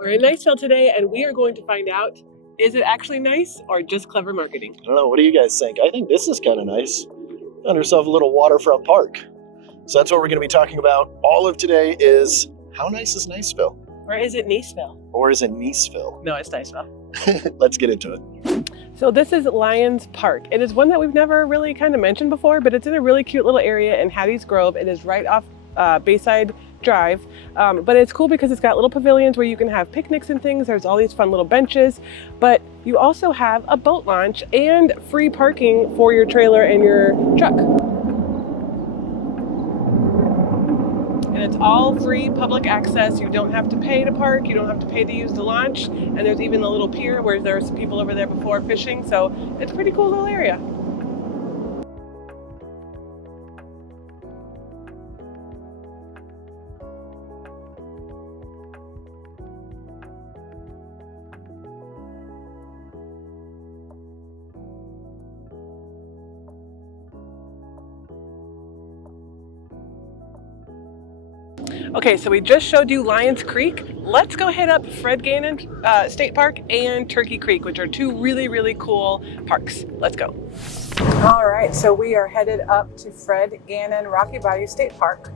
We're in Niceville today, and we are going to find out, is it actually nice or just clever marketing? I don't know, what do you guys think? I think this is kind of nice. Found ourselves a little waterfront park. So that's what we're going to be talking about. All of today is, how nice is Niceville? Or is it Niceville? Or is it Niceville? No, it's Niceville. Let's get into it. So this is Lions Park. It is one that we've never really kind of mentioned before, but it's in a really cute little area in Hattie's Grove. It is right off Bayside Drive, but it's cool because it's got little pavilions where you can have picnics and things. There's all these fun little benches, but you also have a boat launch and free parking for your trailer and your truck. And it's all free public access. You don't have to pay to park, you don't have to pay to use the launch, and there's even the little pier where there were some people over there before fishing, so it's a pretty cool little area. Okay, so we just showed you Lions Creek. Let's go head up Fred Gannon State Park and Turkey Creek, which are two really, really cool parks. Let's go. All right, so we are headed up to Fred Gannon Rocky Bayou State Park.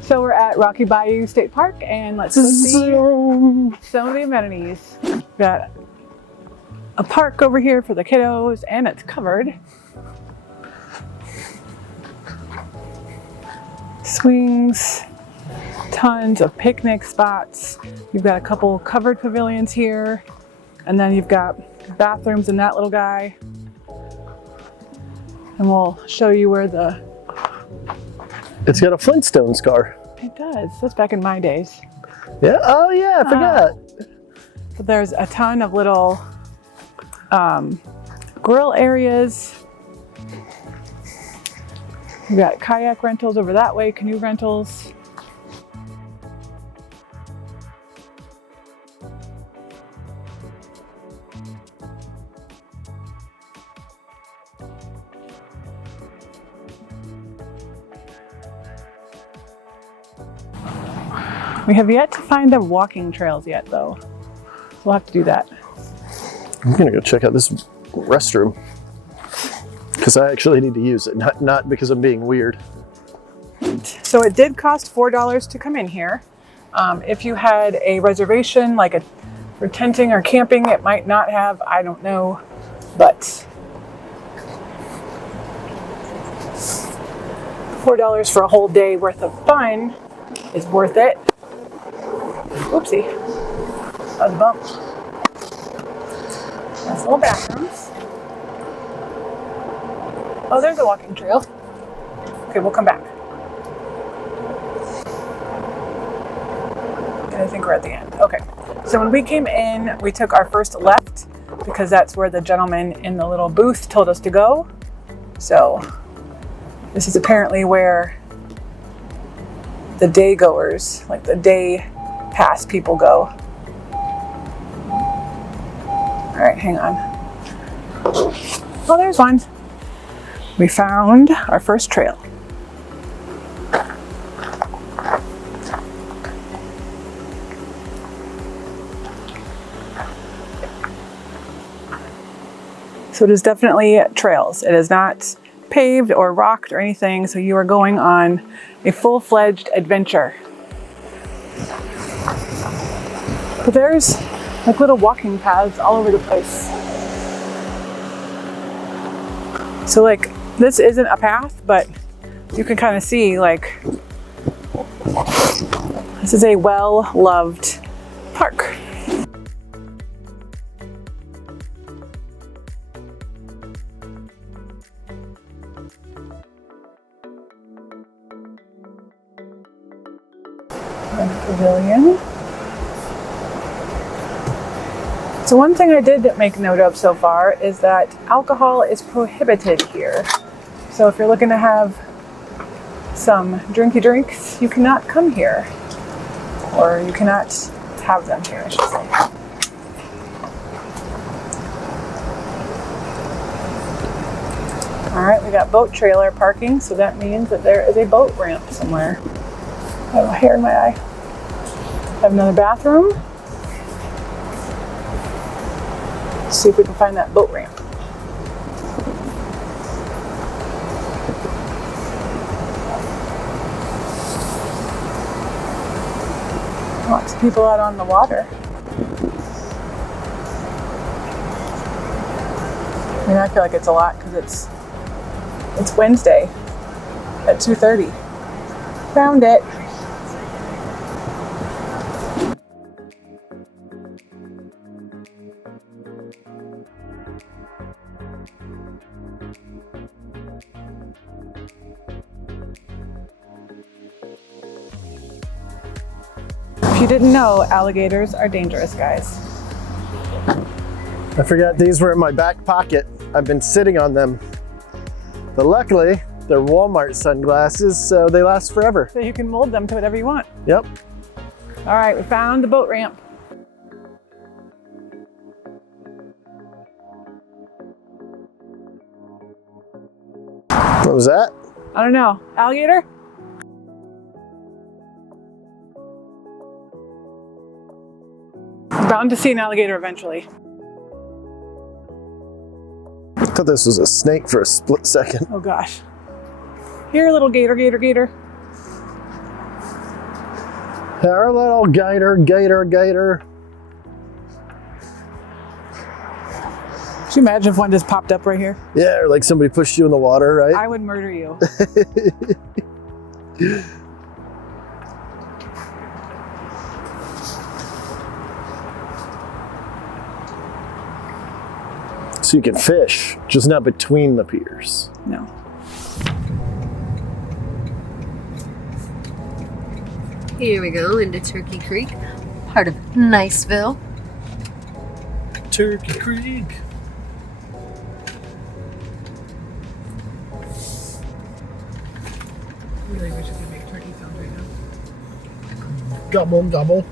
So we're at Rocky Bayou State Park, and let's go see some of the amenities. We've got a park over here for the kiddos, and it's covered. Swings, tons of picnic spots. You've got a couple covered pavilions here, and then you've got bathrooms in that little guy. And we'll show you where It's got a Flintstones car. It does. That's back in my days. Yeah. Oh yeah, I forgot. But there's a ton of little grill areas. We've got kayak rentals over that way, canoe rentals. We have yet to find the walking trails yet, though. We'll have to do that. I'm gonna go check out this restroom because I actually need to use it, not because I'm being weird. So it did cost $4 to come in here. If you had a reservation, like for tenting or camping, it might not have, I don't know, but $4 for a whole day worth of fun is worth it. Whoopsie, that was a bump. Nice little bathrooms. Oh, there's a walking trail. Okay, we'll come back. And I think we're at the end. Okay, so when we came in, we took our first left because that's where the gentleman in the little booth told us to go. So this is apparently where the day goers, like the day pass people go. All right, hang on. Oh, there's one. We found our first trail. So it is definitely trails. It is not paved or rocked or anything, so you are going on a full-fledged adventure. But there's like little walking paths all over the place. So like this isn't a path, but you can kind of see like this is a well-loved park. And a pavilion. So one thing I did make note of so far is that alcohol is prohibited here. So if you're looking to have some drinky drinks, you cannot come here. Or you cannot have them here, I should say. All right, we got boat trailer parking, so that means that there is a boat ramp somewhere. I have a hair in my eye. I have another bathroom. Let's see if we can find that boat ramp. Lots of people out on the water. I mean, I feel like it's a lot because it's Wednesday at 2:30. Found it. If you didn't know, alligators are dangerous, guys. I forgot these were in my back pocket. I've been sitting on them. But luckily, they're Walmart sunglasses, so they last forever. So you can mold them to whatever you want. Yep. All right, we found the boat ramp. What was that? I don't know. Alligator? Bound to see an alligator eventually. I thought this was a snake for a split second. Oh gosh. Here, little gator, gator, gator. Our little gator, gator, gator. Could you imagine if one just popped up right here? Yeah, or like somebody pushed you in the water, right? I would murder you. So you can fish, just not between the piers. No. Here we go into Turkey Creek, part of Niceville. Turkey Creek. Really wish I could make turkey sounds right now. Gobble, gobble.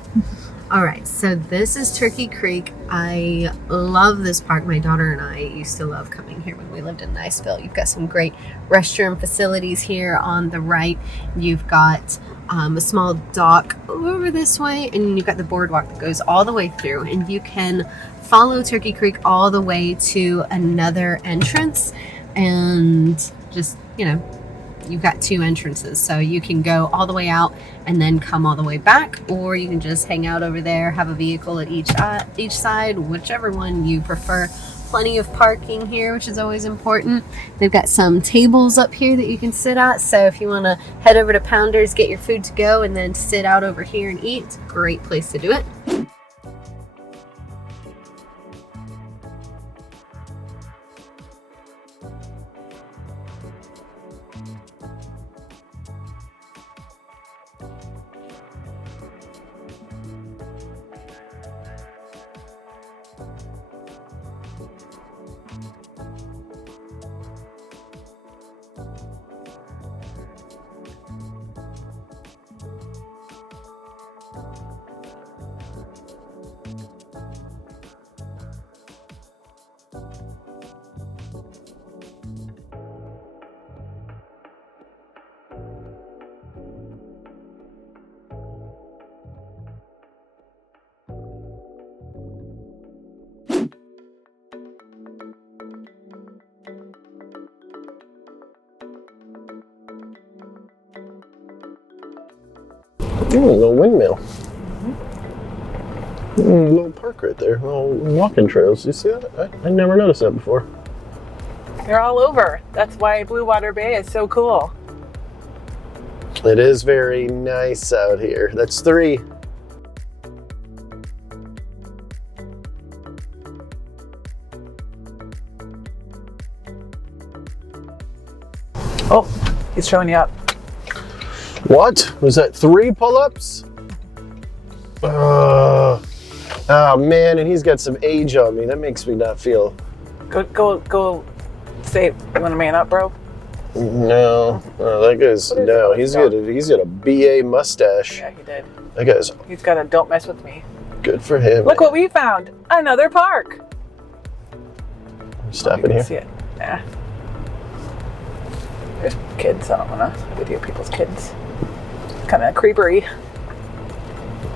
All right, so this is Turkey Creek. I love this park. My daughter and I used to love coming here when we lived in Niceville. You've got some great restroom facilities here on the right. You've got a small dock over this way, and you've got the boardwalk that goes all the way through, and you can follow Turkey Creek all the way to another entrance, and just, you know, you've got two entrances, so you can go all the way out and then come all the way back, or you can just hang out over there, have a vehicle at each side, whichever one you prefer. Plenty of parking here, which is always important. They've got some tables up here that you can sit at, so if you want to head over to Pounders, get your food to go, and then sit out over here and eat, it's a great place to do it. Ooh, a little windmill. A little park right there. Little walking trails. You see that? I never noticed that before. They're all over. That's why Blue Water Bay is so cool. It is very nice out here. That's 3. Oh, he's showing you up. What? Was that 3 pull-ups? Oh man, and he's got some age on me. That makes me not feel. Go. Say, you want to man up, bro? No, that guy's no. He's got a BA mustache. Yeah, he did. That guy's. He's got a "Don't mess with me." Good for him. Look what we found! Another park. Stop in here. See it? Yeah. There's kids. I don't want to video people's kids. It's kind of creepery.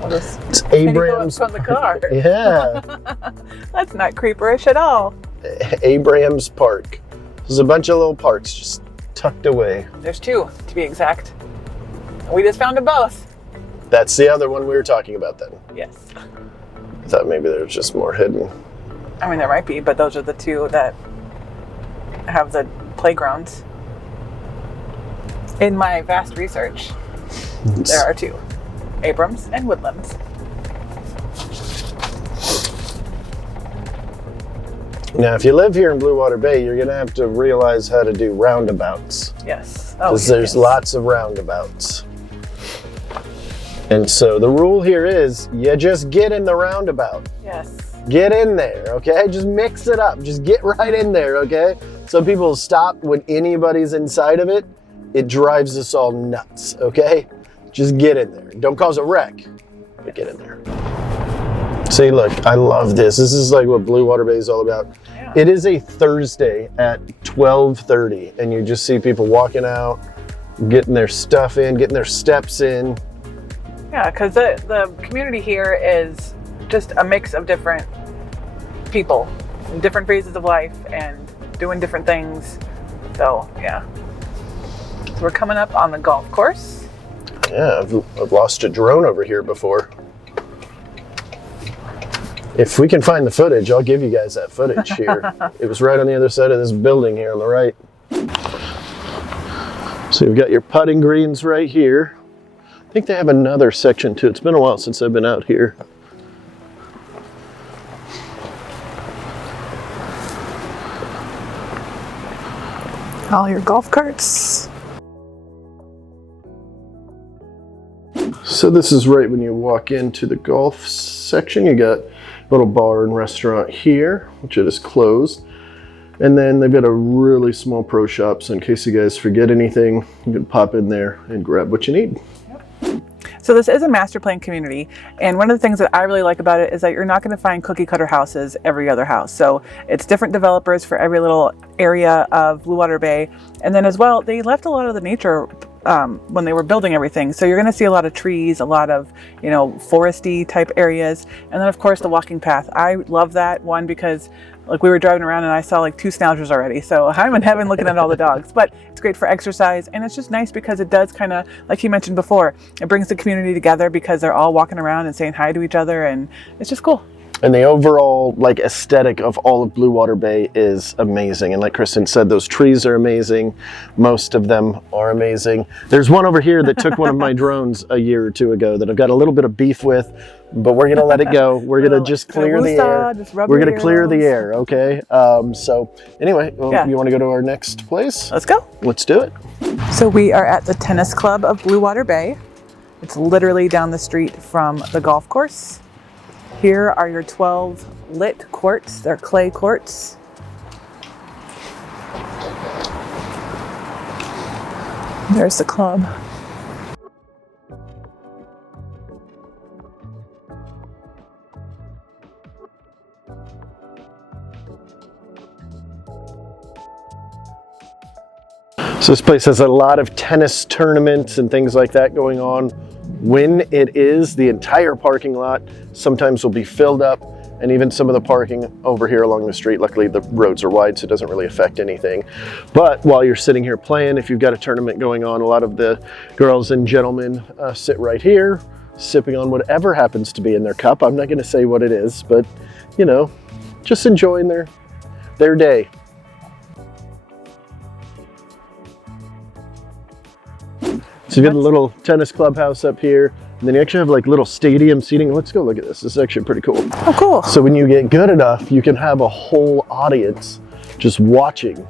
It's Abraham's from the car. Yeah. That's not creeperish at all. Abraham's Park. There's a bunch of little parks just tucked away. There's 2, to be exact. We just found them both. That's the other one we were talking about then. Yes. I thought maybe there was just more hidden. I mean, there might be, but those are the 2 that have the playgrounds. In my vast research, there are 2. Abrams and Woodlands. Now, if you live here in Blue Water Bay, you're going to have to realize how to do roundabouts. Yes. Because there's lots of roundabouts. And so the rule here is you just get in the roundabout. Yes. Get in there, okay? Just mix it up. Just get right in there, okay? Some people stop when anybody's inside of it. It drives us all nuts, okay? Just get in there. Don't cause a wreck, but get in there. See, look, I love this. This is like what Blue Water Bay is all about. Yeah. It is a Thursday at 12:30, and you just see people walking out, getting their stuff in, getting their steps in. Yeah, because the community here is just a mix of different people, in different phases of life, and doing different things. So, yeah. So we're coming up on the golf course. Yeah, I've lost a drone over here before. If we can find the footage, I'll give you guys that footage here. It was right on the other side of this building here on the right. So you've got your putting greens right here. I think they have another section too. It's been a while since I've been out here. All your golf carts. So this is right when you walk into the golf section. You got a little bar and restaurant here, which it is closed. And then they've got a really small pro shop, so in case you guys forget anything, you can pop in there and grab what you need. So this is a master plan community, and one of the things that I really like about it is that you're not going to find cookie cutter houses every other house. So it's different developers for every little area of Blue Water Bay, and then as well, they left a lot of the nature when they were building everything. So you're going to see a lot of trees, a lot of, you know, foresty type areas, and then of course the walking path. I love that one because like we were driving around and I saw like 2 schnauzers already. So I'm in heaven looking at all the dogs, but it's great for exercise. And it's just nice because it does kind of, like you mentioned before, it brings the community together because they're all walking around and saying hi to each other. And it's just cool. And the overall like aesthetic of all of Blue Water Bay is amazing. And like Kristen said, those trees are amazing. Most of them are amazing. There's one over here that took one of my drones a year or 2 ago that I've got a little bit of beef with, but we're going to let it go. We're going to just clear the air. We're going to clear the air, okay? So anyway, you want to go to our next place? Let's go. Let's do it. So we are at the tennis club of Blue Water Bay. It's literally down the street from the golf course. Here are your 12 lit courts. They're clay courts. There's the club. So this place has a lot of tennis tournaments and things like that going on. When it is, the entire parking lot sometimes will be filled up, and even some of the parking over here along the street. Luckily the roads are wide, so it doesn't really affect anything. But while you're sitting here playing, if you've got a tournament going on, a lot of the girls and gentlemen sit right here, sipping on whatever happens to be in their cup. I'm not going to say what it is, but you know, just enjoying their day. So you've got a little tennis clubhouse up here, and then you actually have like little stadium seating. Let's go look at this. This is actually pretty cool. Oh, cool. So when you get good enough, you can have a whole audience just watching.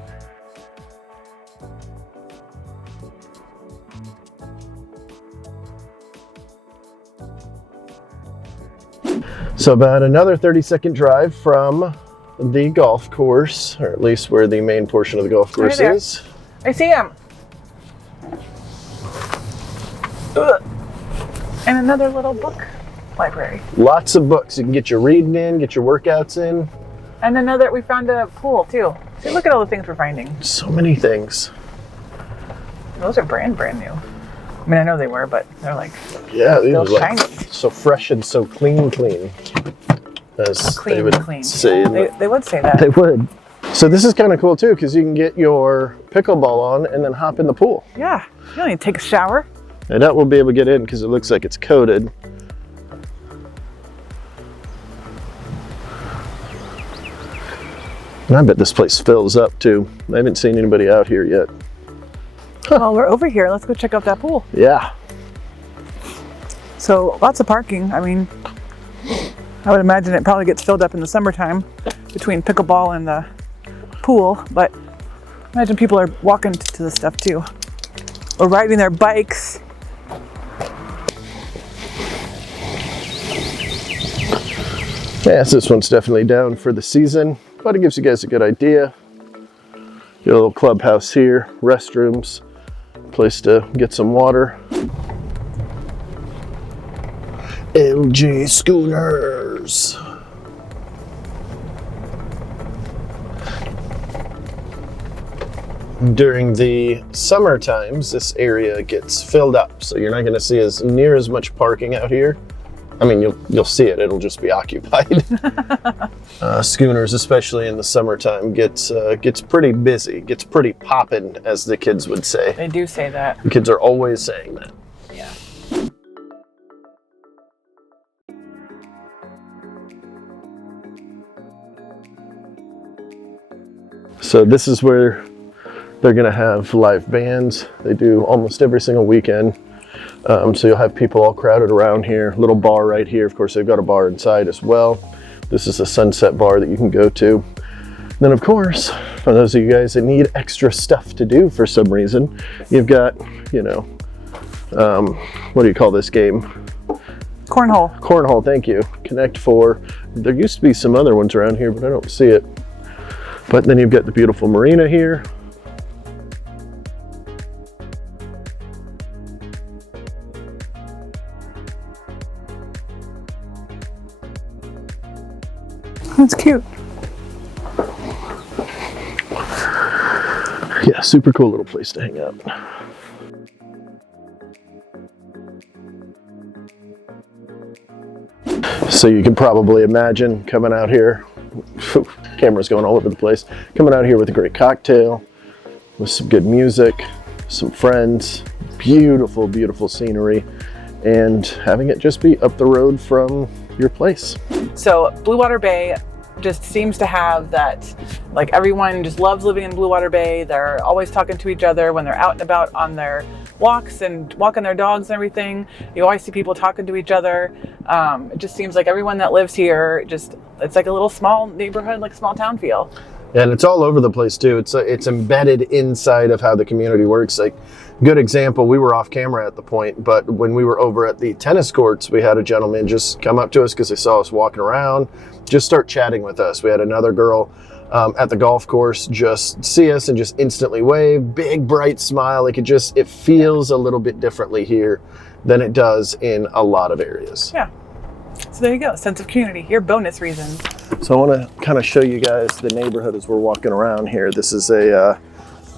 So about another 30-second drive from the golf course, or at least where the main portion of the golf course is. I see him. Ugh. And another little book library. Lots of books. You can get your reading in, get your workouts in. And another, we found a pool too. See, look at all the things we're finding. So many things. Those are brand new. I mean, I know they were, but they're like, yeah, these still are like shiny. So fresh and so clean. As Clean, they would clean. say. They would say that. They would. So this is kind of cool too, because you can get your pickleball on and then hop in the pool. Yeah, you don't need to take a shower. And that will be able to get in because it looks like it's coated. And I bet this place fills up too. I haven't seen anybody out here yet. Well, we're over here. Let's go check out that pool. Yeah. So lots of parking. I mean, I would imagine it probably gets filled up in the summertime between pickleball and the pool, but imagine people are walking to this stuff too, or riding their bikes. Yeah, so this one's definitely down for the season, but it gives you guys a good idea. Get a little clubhouse here, restrooms, place to get some water. LG Schooners. During the summer times, this area gets filled up, so you're not going to see as near as much parking out here. I mean, you'll see it; it'll just be occupied. Schooners, especially in the summertime, gets pretty busy, gets pretty poppin', as the kids would say. They do say that. The kids are always saying that. Yeah. So this is where they're gonna have live bands. They do almost every single weekend. So you'll have people all crowded around here. Little bar right here. Of course, they've got a bar inside as well. This is a sunset bar that you can go to. Then, of course, for those of you guys that need extra stuff to do for some reason, you've got, you know, what do you call this game? Cornhole. Cornhole, thank you. Connect 4. There used to be some other ones around here, but I don't see it. But then you've got the beautiful marina here. That's cute. Yeah, super cool little place to hang out. So you can probably imagine coming out here, camera's going all over the place, coming out here with a great cocktail, with some good music, some friends, beautiful, beautiful scenery, and having it just be up the road from your place. So Blue Water Bay just seems to have that, like, everyone just loves living in Blue Water Bay. They're always talking to each other when they're out and about on their walks and walking their dogs and everything. You always see people talking to each other. It just seems like everyone that lives here, it's like a little small neighborhood, like small town feel. And it's all over the place too. It's embedded inside of how the community works. Like, good example, we were off camera at the point, but when we were over at the tennis courts, we had a gentleman just come up to us because they saw us walking around, just start chatting with us. We had another girl at the golf course just see us and just instantly wave, big bright smile. Like, it feels a little bit differently here than it does in a lot of areas. Yeah. So there you go, sense of community, your bonus reasons. So I want to kind of show you guys the neighborhood as we're walking around here. This is a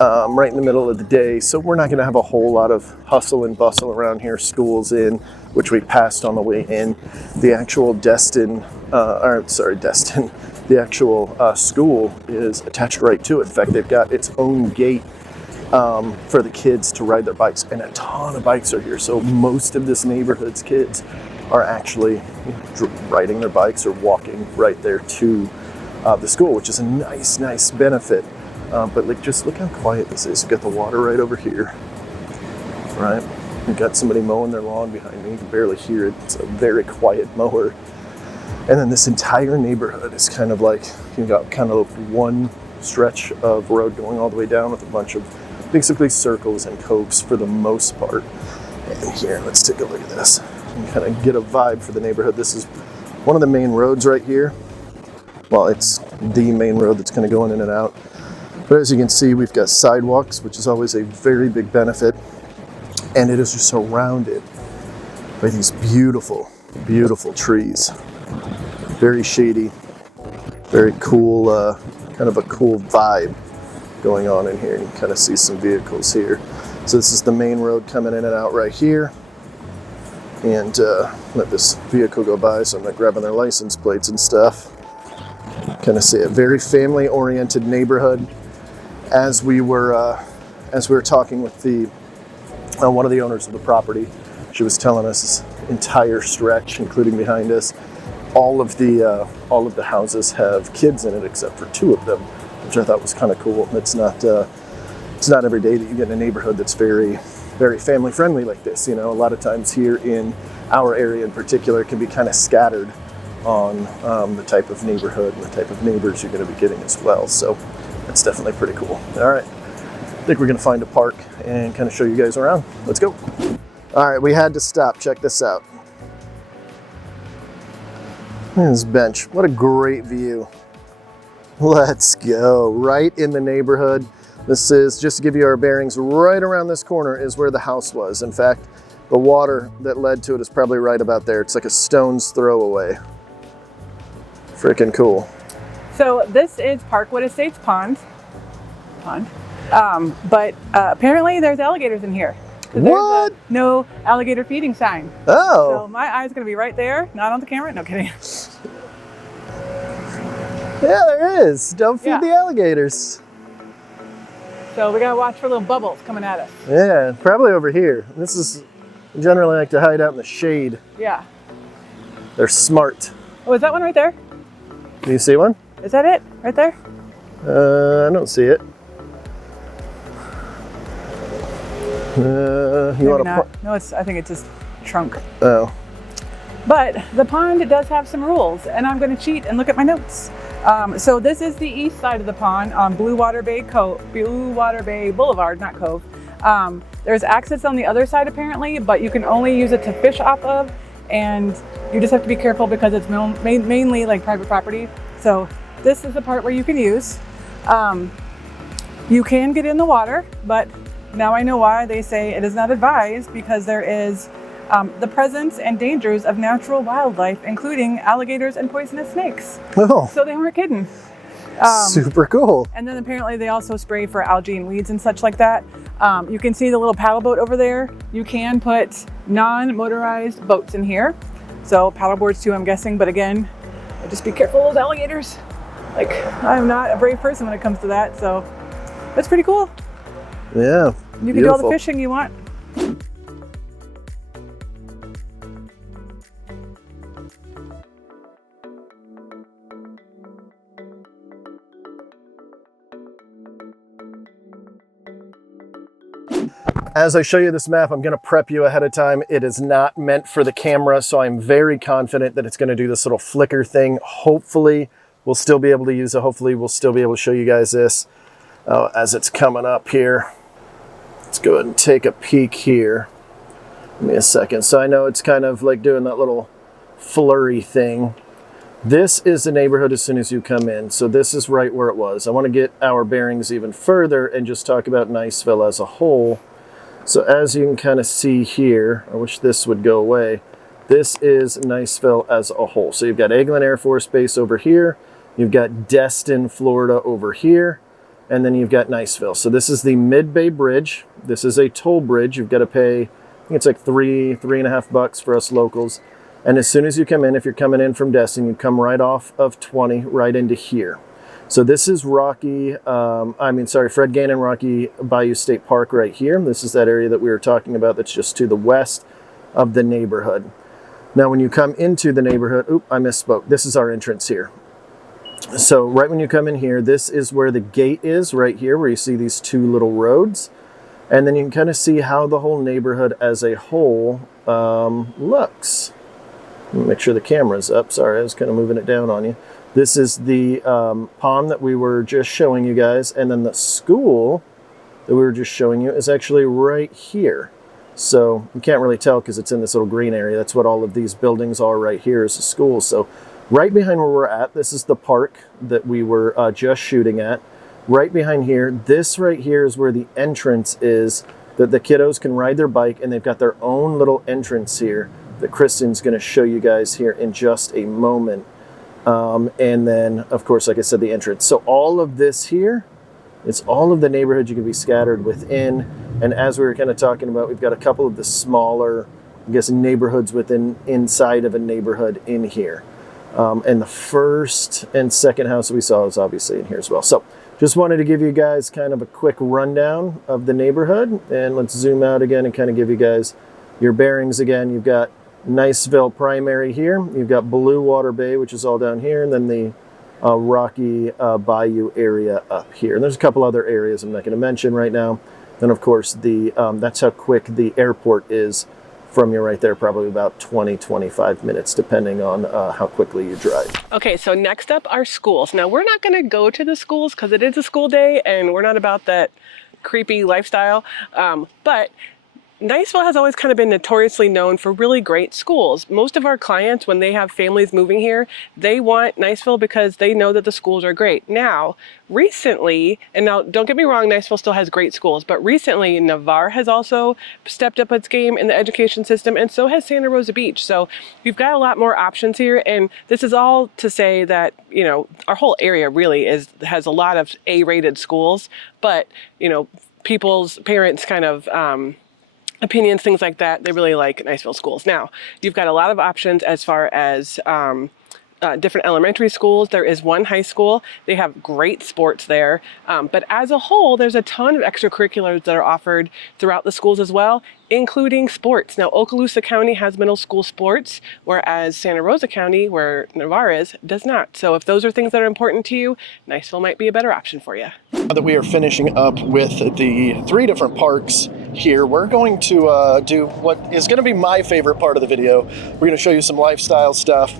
right in the middle of the day, so we're not going to have a whole lot of hustle and bustle around here. School's in, which we passed on the way in. The actual Destin, the actual school is attached right to it. In fact, they've got its own gate for the kids to ride their bikes, and a ton of bikes are here. So most of this neighborhood's kids are actually riding their bikes or walking right there to the school, which is a nice benefit. But like, just look how quiet this is. You've got the water right over here, right? You've got somebody mowing their lawn behind me. You can barely hear it. It's a very quiet mower. And then this entire neighborhood is kind of like, you've got kind of one stretch of road going all the way down with a bunch of basically circles and copes for the most part. And here, let's take a look at this and kind of get a vibe for the neighborhood. This is one of the main roads right here. Well, it's the main road that's kind of going in and out. But as you can see, we've got sidewalks, which is always a very big benefit. And it is just surrounded by these beautiful, beautiful trees. Very shady, very cool, kind of a cool vibe going on in here. You can kind of see some vehicles here. So this is the main road coming in and out right here. And let this vehicle go by, so I'm not grabbing their license plates and stuff. Kind of see a very family-oriented neighborhood. As we were talking with the one of the owners of the property, she was telling us this entire stretch, including behind us, all of the houses have kids in it except for 2 of them, which I thought was kind of cool. It's not every day that you get in a neighborhood that's very, very family friendly like this. You know, a lot of times here in our area in particular, it can be kind of scattered on the type of neighborhood and the type of neighbors you're going to be getting as well. So that's definitely pretty cool. All right, I think we're going to find a park and kind of show you guys around. Let's go. All right, we had to stop. Check this out. This bench, what a great view. Let's go. Right in the neighborhood. This is, just to give you our bearings, right around this corner is where the house was. In fact, the water that led to it is probably right about there. It's like a stone's throw away. Freaking cool. So this is Parkwood Estates Pond. But apparently there's alligators in here. What? There's a no alligator feeding sign. Oh. So my eye's gonna be right there, not on the camera. No kidding. Yeah, there is. Don't feed Yeah. the alligators. So we gotta watch for little bubbles coming at us. Yeah, probably over here. This is, generally like to hide out in the shade. Yeah. They're smart. Oh, is that one right there? Do you see one? Is that it? Right there? I don't see it. You Maybe want to? not. No, I think it's just trunk. Oh. But the pond does have some rules, and I'm going to cheat and look at my notes. So this is the east side of the pond on Blue Water Bay Boulevard, not Cove. There's access on the other side apparently, but you can only use it to fish off of, and you just have to be careful because it's mainly like private property. So this is the part where you can use. You can get in the water, but now I know why they say it is not advised, because there is the presence and dangers of natural wildlife, including alligators and poisonous snakes. Oh. So they weren't kidding. Super cool. And then apparently they also spray for algae and weeds and such like that. You can see the little paddle boat over there. You can put non-motorized boats in here. So paddle boards too, I'm guessing. But again, just be careful of those alligators. Like, I'm not a brave person when it comes to that. So that's pretty cool. Yeah. You can do all the fishing you want. As I show you this map, I'm going to prep you ahead of time. It is not meant for the camera, so I'm very confident that it's going to do this little flicker thing. Hopefully, we'll still be able to use it. Hopefully, we'll still be able to show you guys this as it's coming up here. Let's go ahead and take a peek here. Give me a second. So I know it's kind of like doing that little flurry thing. This is the neighborhood as soon as you come in. So this is right where it was. I want to get our bearings even further and just talk about Niceville as a whole. So as you can kind of see here, I wish this would go away. This is Niceville as a whole. So you've got Eglin Air Force Base over here. You've got Destin, Florida over here. And then you've got Niceville. So this is the Mid-Bay Bridge. This is a toll bridge. You've got to pay, I think it's like $3.50 for us locals. And as soon as you come in, if you're coming in from Destin, you come right off of 20 right into here. So this is Fred Gain and Rocky Bayou State Park right here. This is that area that we were talking about that's just to the west of the neighborhood. Now when you come into the neighborhood, I misspoke. This is our entrance here. So right when you come in here, this is where the gate is, right here, where you see these 2 little roads. And then you can kind of see how the whole neighborhood as a whole looks. Let me make sure the camera's up. Sorry, I was kind of moving it down on you. This is the pond that we were just showing you guys. And then the school that we were just showing you is actually right here. So you can't really tell because it's in this little green area. That's what all of these buildings are right here is the school. So right behind where we're at, this is the park that we were just shooting at. right behind here. This right here is where the entrance is, that the kiddos can ride their bike, and they've got their own little entrance here that Kristen's going to show you guys here in just a moment. And then, of course, like I said, the entrance. So all of this here, it's all of the neighborhood you can be scattered within. And as we were kind of talking about, we've got a couple of the smaller, I guess, neighborhoods inside of a neighborhood in here. And the first and second house we saw is obviously in here as well. So just wanted to give you guys kind of a quick rundown of the neighborhood. And let's zoom out again and kind of give you guys your bearings again. You've got Niceville primary here. You've got Blue Water Bay, which is all down here, and then the Rocky Bayou area up here. And there's a couple other areas I'm not going to mention right now. And of course, that's how quick the airport is from you right there, probably about 20-25 minutes, depending on how quickly you drive. Okay, so next up are schools. Now, we're not going to go to the schools because it is a school day and we're not about that creepy lifestyle, but Niceville has always kind of been notoriously known for really great schools. Most of our clients, when they have families moving here, they want Niceville because they know that the schools are great. Now, recently, and now don't get me wrong, Niceville still has great schools, but recently Navarre has also stepped up its game in the education system, and so has Santa Rosa Beach. So we've got a lot more options here, and this is all to say that, you know, our whole area really has a lot of A-rated schools, but, you know, people's parents kind of opinions, things like that, they really like Niceville schools. Now, you've got a lot of options as far as different elementary schools. There is one high school. They have great sports there. But as a whole, there's a ton of extracurriculars that are offered throughout the schools as well, including sports. Now, Okaloosa County has middle school sports, whereas Santa Rosa County, where Navarre is, does not. So if those are things that are important to you, Niceville might be a better option for you. Now that we are finishing up with the 3 different parks here, we're going to do what is going to be my favorite part of the video. We're going to show you some lifestyle stuff.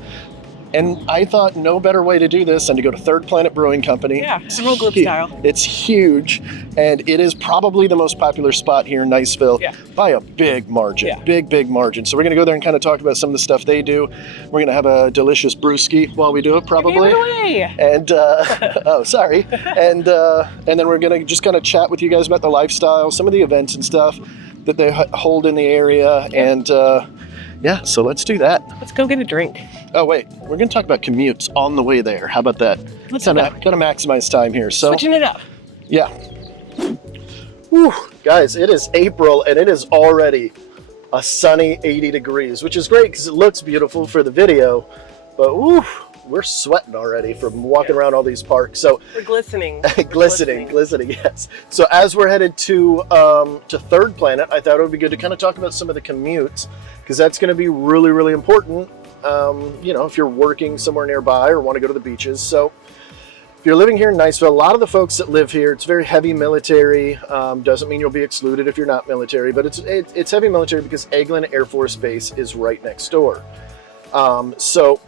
And I thought no better way to do this than to go to Third Planet Brewing Company. Yeah, it's a real group style. It's huge, and it is probably the most popular spot here in Niceville by a big margin. Yeah. Big margin. So we're going to go there and kind of talk about some of the stuff they do. We're going to have a delicious brewski while we do it, probably. Give it away. And oh, sorry. And then we're going to just kind of chat with you guys about the lifestyle, some of the events and stuff that they hold in the area, and yeah, so let's do that. Let's go get a drink. Oh, wait. We're going to talk about Commutes on the way there. How about that? Let's do that. Gotta maximize time here. So, switching it up. Yeah. Whew. Guys, it is April, and it is already a sunny 80 degrees, which is great because it looks beautiful for the video. But, whew, we're sweating already from walking around all these parks. So we're glistening. glistening, yes. So as we're headed to Third Planet, I thought it would be good to kind of talk about some of the commutes, because that's going to be really, really important. You know, if you're working somewhere nearby or want to go to the beaches. So if you're living here in Niceville, a lot of the folks that live here, it's very heavy military. Doesn't mean you'll be excluded if you're not military, but it's heavy military because Eglin Air Force Base is right next door. So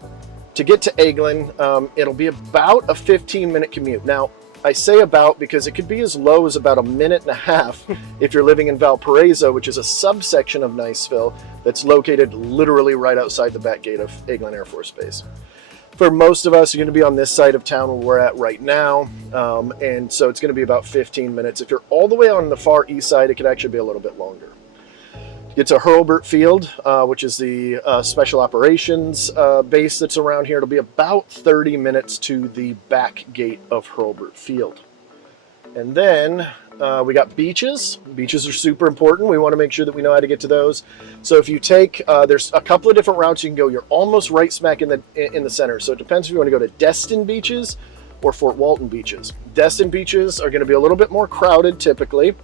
to get to Eglin, it'll be about a 15-minute commute. Now, I say about because it could be as low as about a minute and a half if you're living in Valparaiso, which is a subsection of Niceville that's located literally right outside the back gate of Eglin Air Force Base. For most of us, you're going to be on this side of town where we're at right now, and so it's going to be about 15 minutes. If you're all the way on the far east side, it could actually be a little bit longer. Get to Hurlburt Field, which is the special operations base that's around here. It'll be about 30 minutes to the back gate of Hurlburt Field. And then we got beaches. Beaches are super important. We want to make sure that we know how to get to those. So if you take, there's a couple of different routes you can go. You're almost right smack in the center. So it depends if you want to go to Destin beaches or Fort Walton beaches. Destin beaches are going to be a little bit more crowded typically.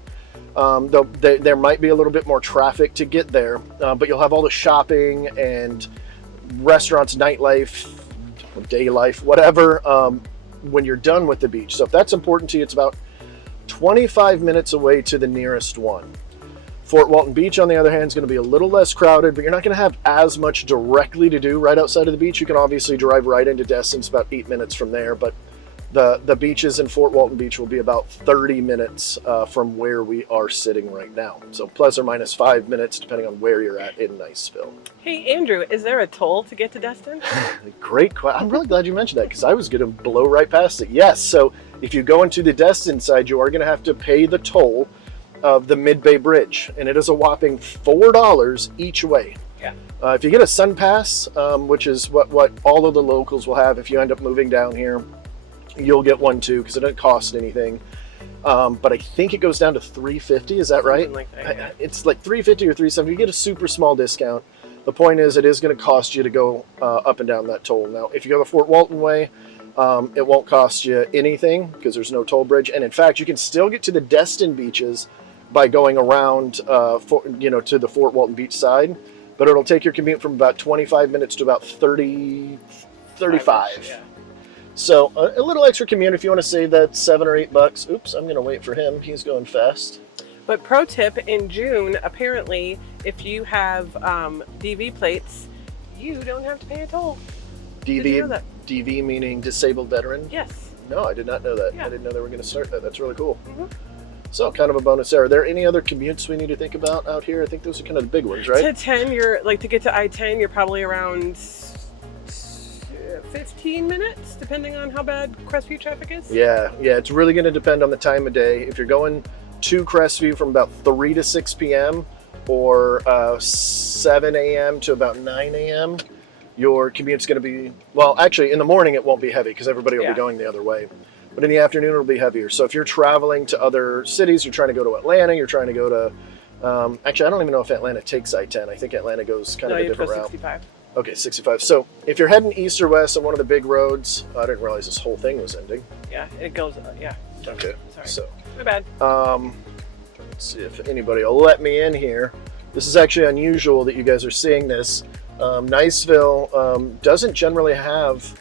Though there might be a little bit more traffic to get there, but you'll have all the shopping and restaurants, nightlife, day life, whatever, when you're done with the beach. So if that's important to you, it's about 25 minutes away to the nearest one. Fort Walton Beach, on the other hand, is going to be a little less crowded, but you're not going to have as much directly to do right outside of the beach. You can obviously drive right into Destin. It's about 8 minutes from there, but The beaches in Fort Walton Beach will be about 30 minutes from where we are sitting right now. So plus or minus 5 minutes, depending on where you're at in Niceville. Hey, Andrew, is there a toll to get to Destin? Great question. I'm really glad you mentioned that because I was going to blow right past it. Yes, so if you go into the Destin side, you are going to have to pay the toll of the Mid-Bay Bridge, and it is a whopping $4 each way. Yeah. If you get a Sun Pass, which is what all of the locals will have if you end up moving down here, you'll get one too because it doesn't cost anything. But I think it goes down to $3.50. Is that right? Something like that, yeah. It's like $3.50 or $3.70. You get a super small discount. The point is, it is going to cost you to go up and down that toll. Now, if you go the Fort Walton way, it won't cost you anything because there's no toll bridge. And in fact, you can still get to the Destin beaches by going around, to the Fort Walton Beach side. But it'll take your commute from about 25 minutes to about 35. Yeah. So a little extra commute if you want to save that $7 or $8. Oops, I'm going to wait for him. He's going fast. But pro tip, in June, apparently, if you have DV plates, you don't have to pay a toll. Did you know that? DV meaning disabled veteran? Yes. No, I did not know that. Yeah. I didn't know they were going to start that. That's really cool. Mm-hmm. So kind of a bonus there. Are there any other commutes we need to think about out here? I think those are kind of the big ones, right? To 10, to get to I-10, you're probably around 15 minutes, depending on how bad Crestview traffic is. Yeah, it's really going to depend on the time of day. If you're going to Crestview from about 3 to 6 p.m. or 7 a.m. to about 9 a.m., your commute's going to be, well, actually, in the morning it won't be heavy because everybody will be going the other way. But in the afternoon it'll be heavier. So if you're traveling to other cities, you're trying to go to Atlanta, you're trying to go to, actually, I don't even know if Atlanta takes I-10. I think Atlanta goes kind of a different route. 65. Okay, 65. So if you're heading east or west on one of the big roads, I didn't realize this whole thing was ending. Yeah, it goes, Okay, Sorry. so my bad. let's see if anybody will let me in here. This is actually unusual that you guys are seeing this. Niceville doesn't generally have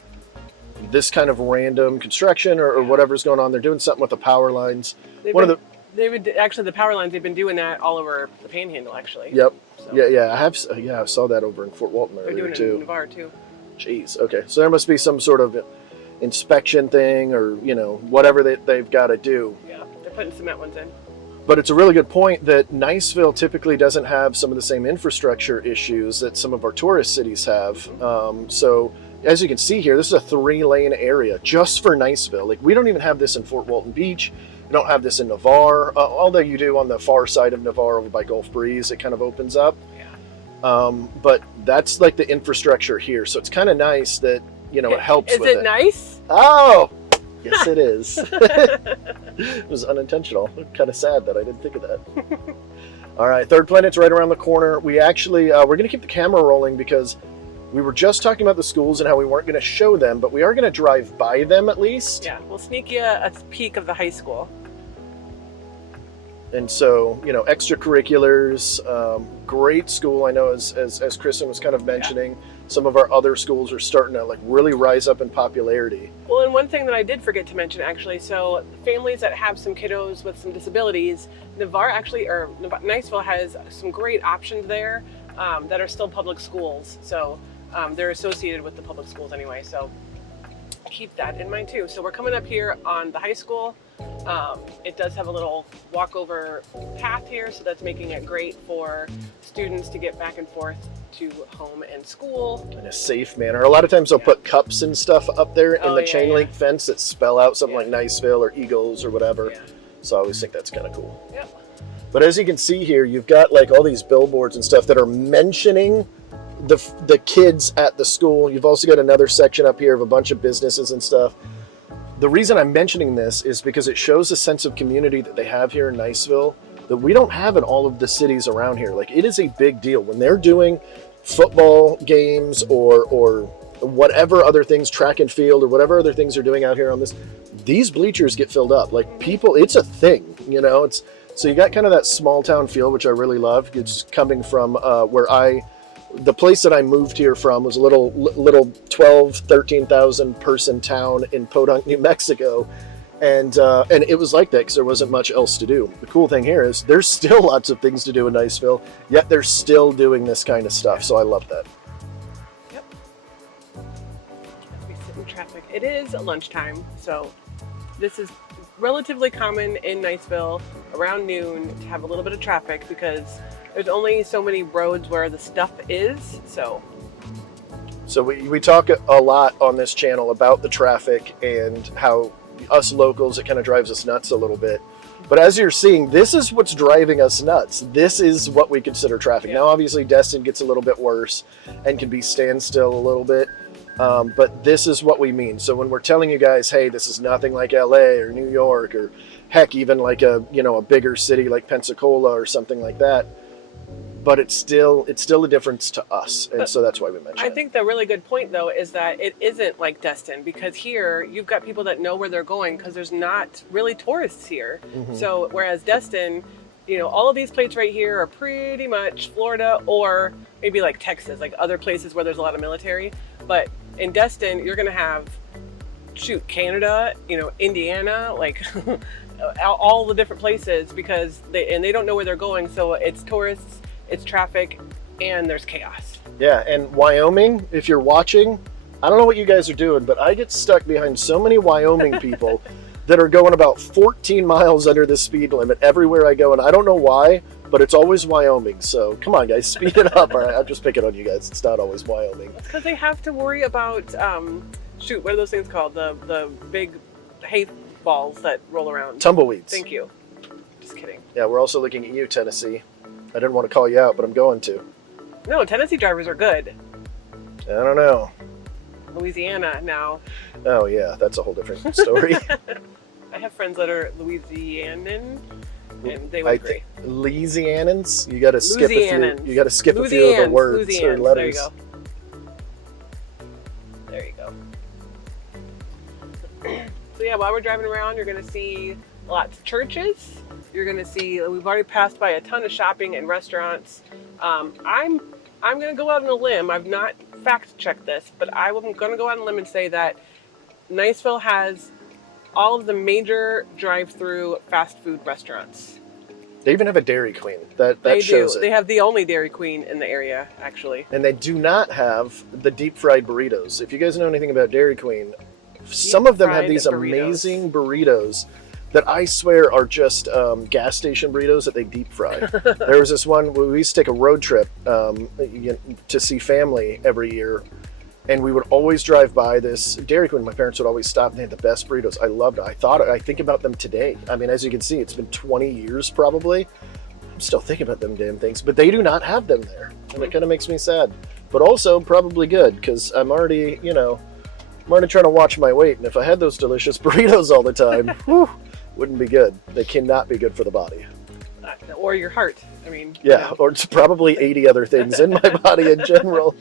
this kind of random construction or whatever's going on. They're doing something with the power lines. The power lines, they've been doing that all over the Panhandle, actually. Yep. So. Yeah, I saw that over in Fort Walton They're earlier doing it too. in Navarre too. Jeez. Okay, so there must be some sort of inspection thing or whatever they've got to do. Yeah, they're putting cement ones in. But it's a really good point that Niceville typically doesn't have some of the same infrastructure issues that some of our tourist cities have. So as you can see here, this is a 3-lane area just for Niceville. Like, we don't even have this in Fort Walton Beach. We don't have this in Navarre, although you do on the far side of Navarre over by Gulf Breeze. It kind of opens up. Yeah. But that's like the infrastructure here. So it's kind of nice that, it helps with it. Is it nice? Oh, yes, it is. It was unintentional. Kind of sad that I didn't think of that. All right, Third Planet's right around the corner. We actually, we're going to keep the camera rolling because we were just talking about the schools and how we weren't going to show them, but we are going to drive by them at least. Yeah, we'll sneak you a peek of the high school. And so, extracurriculars, great school. I know as Kristen was kind of mentioning, some of our other schools are starting to really rise up in popularity. Well, and one thing that I did forget to mention actually, so families that have some kiddos with some disabilities, Niceville has some great options there that are still public schools. So they're associated with the public schools anyway. So keep that in mind too. So we're coming up here on the high school. It does have a little walkover path here, so that's making it great for students to get back and forth to home and school. In a safe manner. A lot of times they'll put cups and stuff up there in the chain link fence that spell out something like Niceville or Eagles or whatever. Yeah. So I always think that's kind of cool. Yep. But as you can see here, you've got all these billboards and stuff that are mentioning the kids at the school. You've also got another section up here of a bunch of businesses and stuff. The reason I'm mentioning this is because it shows a sense of community that they have here in Niceville that we don't have in all of the cities around here. It is a big deal when they're doing football games or whatever other things, track and field or whatever other things they're doing out here on this. These bleachers get filled up. People, it's a thing, so you got kind of that small town feel, which I really love. It's coming from the place that I moved here from was a little 12, 13,000 person town in Podunk, New Mexico. And it was like that because there wasn't much else to do. The cool thing here is there's still lots of things to do in Niceville, yet they're still doing this kind of stuff. So I love that. Yep. As we sit in traffic, it is lunchtime, so This is relatively common in Niceville around noon to have a little bit of traffic because there's only so many roads where the stuff is. So we talk a lot on this channel about the traffic and how us locals, it kind of drives us nuts a little bit. But as you're seeing, this is what's driving us nuts. This is what we consider traffic. Yeah. Now, obviously, Destin gets a little bit worse and can be standstill a little bit. But this is what we mean. So when we're telling you guys, hey, this is nothing like LA or New York or heck, even like a bigger city like Pensacola or something like that. But it's still a difference to us. And so that's why we mentioned it. I think the really good point, though, is that it isn't like Destin, because here you've got people that know where they're going because there's not really tourists here. Mm-hmm. So whereas Destin, all of these places right here are pretty much Florida or maybe like Texas, like other places where there's a lot of military. But in Destin, you're going to have, Canada, Indiana, like all the different places because they don't know where they're going. So it's tourists, it's traffic, and there's chaos. Yeah, and Wyoming, if you're watching, I don't know what you guys are doing, but I get stuck behind so many Wyoming people that are going about 14 miles under the speed limit everywhere I go, and I don't know why, but it's always Wyoming. So come on, guys, speed it up. All right, I'm just picking on you guys. It's not always Wyoming. It's because they have to worry about, what are those things called? The big hay balls that roll around. Tumbleweeds. Thank you. Just kidding. Yeah, we're also looking at you, Tennessee. I didn't want to call you out, but I'm going to. No, Tennessee drivers are good. I don't know. Louisiana now. Oh, yeah, that's a whole different story. I have friends that are Louisianan, and they would agree. Louisianans? You got to skip Louisianans. You got to skip a few of the words or letters. There you go. So yeah, while we're driving around, you're going to see lots of churches. You're going to see, we've already passed by a ton of shopping and restaurants. I'm going to go out on a limb. I've not fact checked this, but I'm going to go out on a limb and say that Niceville has all of the major drive-through fast food restaurants. They even have a Dairy Queen. That shows it. They have the only Dairy Queen in the area, actually. And they do not have the deep fried burritos. If you guys know anything about Dairy Queen, some of them have these amazing burritos that I swear are just gas station burritos that they deep fry. There was this one where we used to take a road trip to see family every year, and we would always drive by this Dairy Queen. My parents would always stop, and they had the best burritos. I loved it. I think about them today. I mean, as you can see, it's been 20 years probably. I'm still thinking about them damn things, but they do not have them there, and it kind of makes me sad. But also probably good, because I'm already trying to watch my weight, and if I had those delicious burritos all the time, whew, wouldn't be good. They cannot be good for the body. Or your heart. I mean. Yeah, or it's probably 80 other things in my body in general.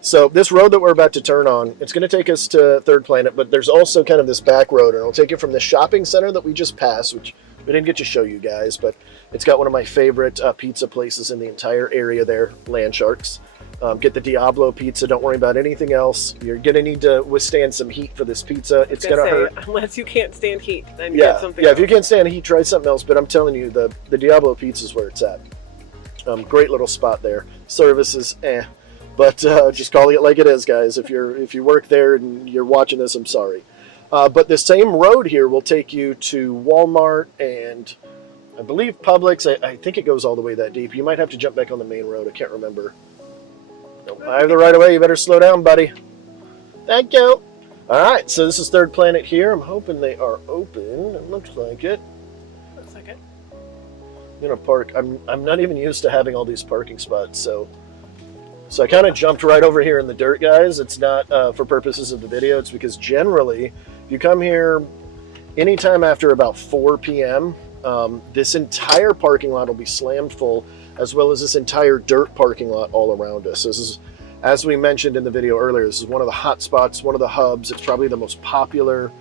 So this road that we're about to turn on, it's going to take us to Third Planet, but there's also kind of this back road, and it'll take you from the shopping center that we just passed, which we didn't get to show you guys, but it's got one of my favorite pizza places in the entire area there, Land Sharks. Get the Diablo pizza. Don't worry about anything else. You're going to need to withstand some heat for this pizza. It's going to hurt. Unless you can't stand heat, then get something else. If you can't stand heat, try something else. But I'm telling you, the Diablo pizza is where it's at. Great little spot there. Service is but just calling it like it is, guys. If you work there and you're watching this, I'm sorry. But the same road here will take you to Walmart and I believe Publix. I think it goes all the way that deep. You might have to jump back on the main road. I can't remember. Nope, I have the right of way. You better slow down, buddy. Thank you. All right, so this is Third Planet here. I'm hoping they are open. It looks like it. Looks like it. I'm gonna park. I'm not even used to having all these parking spots, so I kind of jumped right over here in the dirt, guys. It's not for purposes of the video. It's because generally, if you come here anytime after about 4 p.m., this entire parking lot will be slammed full, as well as this entire dirt parking lot all around us. This is, as we mentioned in the video earlier, this is one of the hot spots, one of the hubs. It's probably the most popular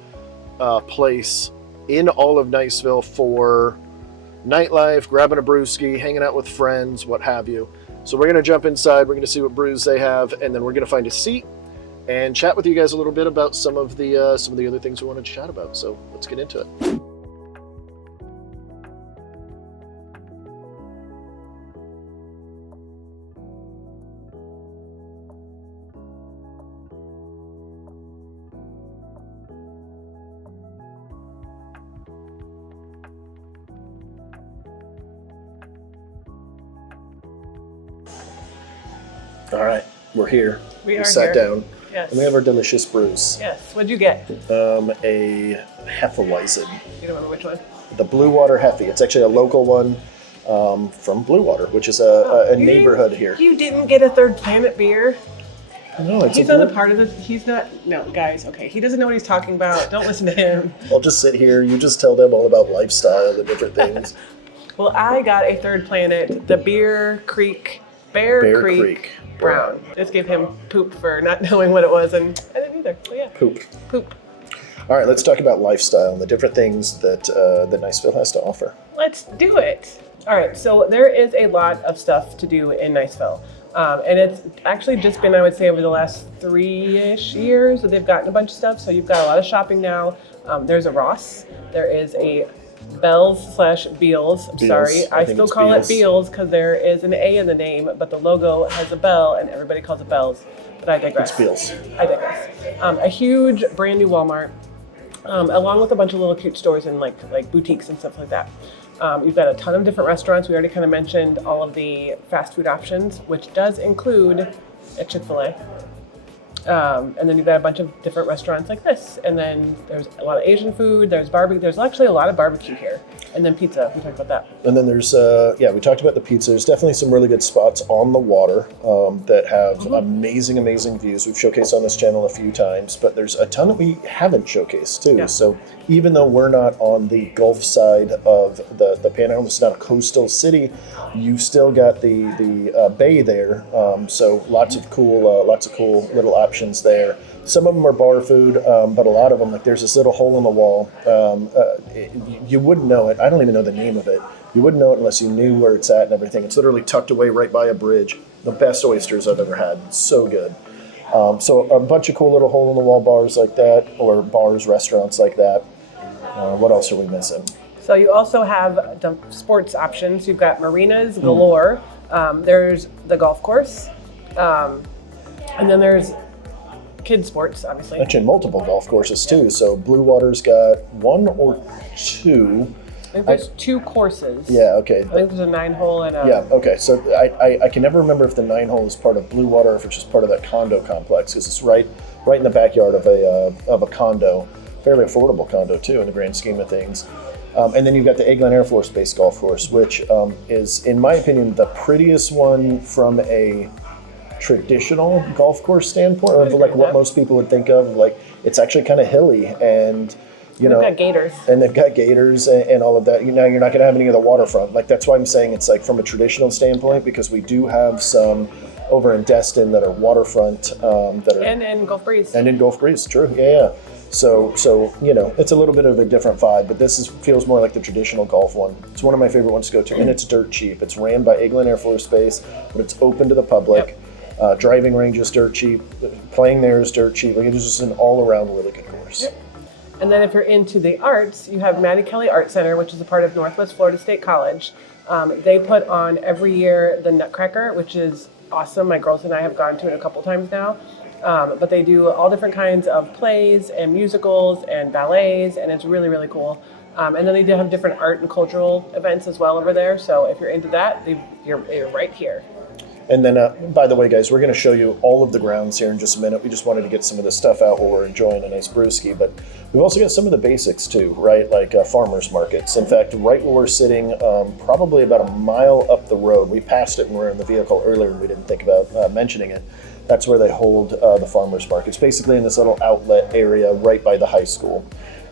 place in all of Niceville for nightlife, grabbing a brewski, hanging out with friends, what have you. So we're going to jump inside, we're going to see what brews they have, and then we're going to find a seat and chat with you guys a little bit about some of the other things we wanted to chat about. So let's get into it. All right, we're here. We are sat here. down. Yes. And we have our delicious brews. Yes. What'd you get? A Hefeweizen. You don't remember which one? The Blue Water Hefe. It's actually a local one from Blue Water, which is a neighborhood here. You didn't get a Third Planet beer? No, it's He's not a part of this. He's not. No, guys. Okay, he doesn't know what he's talking about. Don't listen to him. I'll just sit here. You just tell them all about lifestyle and different things. Well, I got a Third Planet, the Bear Creek Brown. Just gave him poop for not knowing what it was, and I didn't either. So yeah. Poop. All right, let's talk about lifestyle and the different things that Niceville has to offer. Let's do it. All right, so there is a lot of stuff to do in Niceville. And it's actually just been, I would say, over the last 3-ish years that they've gotten a bunch of stuff. So you've got a lot of shopping now. There's a Ross. There is a Bells/Beals. I'm sorry. I still call it Beals because there is an A in the name, but the logo has a bell and everybody calls it Bells. But I digress. It's Beals. I digress. A huge brand new Walmart, along with a bunch of little cute stores and like boutiques and stuff like that. You've got a ton of different restaurants. We already kind of mentioned all of the fast food options, which does include a Chick-fil-A. And then you've got a bunch of different restaurants like this. And then there's a lot of Asian food. There's barbecue. There's actually a lot of barbecue here. And then pizza. We talked about that. And then there's, we talked about the pizza. There's definitely some really good spots on the water that have amazing, amazing views. We've showcased on this channel a few times, but there's a ton that we haven't showcased too. Yeah. So even though we're not on the Gulf side of the Panhandle, it's not a coastal city, you've still got the bay there. So lots of cool little options there. Some of them are bar food, but a lot of them, like there's this little hole in the wall. You wouldn't know it. I don't even know the name of it. You wouldn't know it unless you knew where it's at and everything. It's literally tucked away right by a bridge. The best oysters I've ever had. So good. So a bunch of cool little hole in the wall bars like that, or bars, restaurants like that. What else are we missing? So you also have the sports options. You've got marinas galore. There's the golf course. And then there's kids sports, obviously. Actually, multiple golf courses too. So Blue Water's got 1 or 2. I think there's 2 courses. Yeah, okay. I think there's a 9-hole and a... Yeah, okay. So I can never remember if the 9-hole is part of Blue Water or if it's just part of that condo complex, because it's right in the backyard of a condo. Fairly affordable condo too in the grand scheme of things. And then you've got the Eglin Air Force Base golf course, which is, in my opinion, the prettiest one from a traditional golf course standpoint, of like what most people would think of. Like, it's actually kind of hilly, and you know, they've got gators. And they've got gators and all of that. You know, you're not going to have any of the waterfront. Like, that's why I'm saying it's like from a traditional standpoint, because we do have some over in Destin that are waterfront that are and in Gulf Breeze. And in Gulf Breeze, true, yeah. So you know, it's a little bit of a different vibe, but this feels more like the traditional golf one. It's one of my favorite ones to go to, and it's dirt cheap. It's ran by Eglin Air Force Base, but it's open to the public. Yep. Driving range is dirt cheap. Playing there is dirt cheap. Like, it's just an all-around really good course. Yep. And then if you're into the arts, you have Maddie Kelly Art Center, which is a part of Northwest Florida State College. They put on every year the Nutcracker, which is awesome. My girls and I have gone to it a couple times now. But they do all different kinds of plays and musicals and ballets, and it's really, really cool. And then they do have different art and cultural events as well over there. So if you're into that, you're right here. And then, by the way, guys, we're going to show you all of the grounds here in just a minute. We just wanted to get some of this stuff out while we're enjoying a nice brewski. But we've also got some of the basics, too, right? Like farmers markets. In fact, right where we're sitting, probably about a mile up the road. We passed it when we were in the vehicle earlier, and we didn't think about mentioning it. That's where they hold the farmers markets, basically in this little outlet area right by the high school.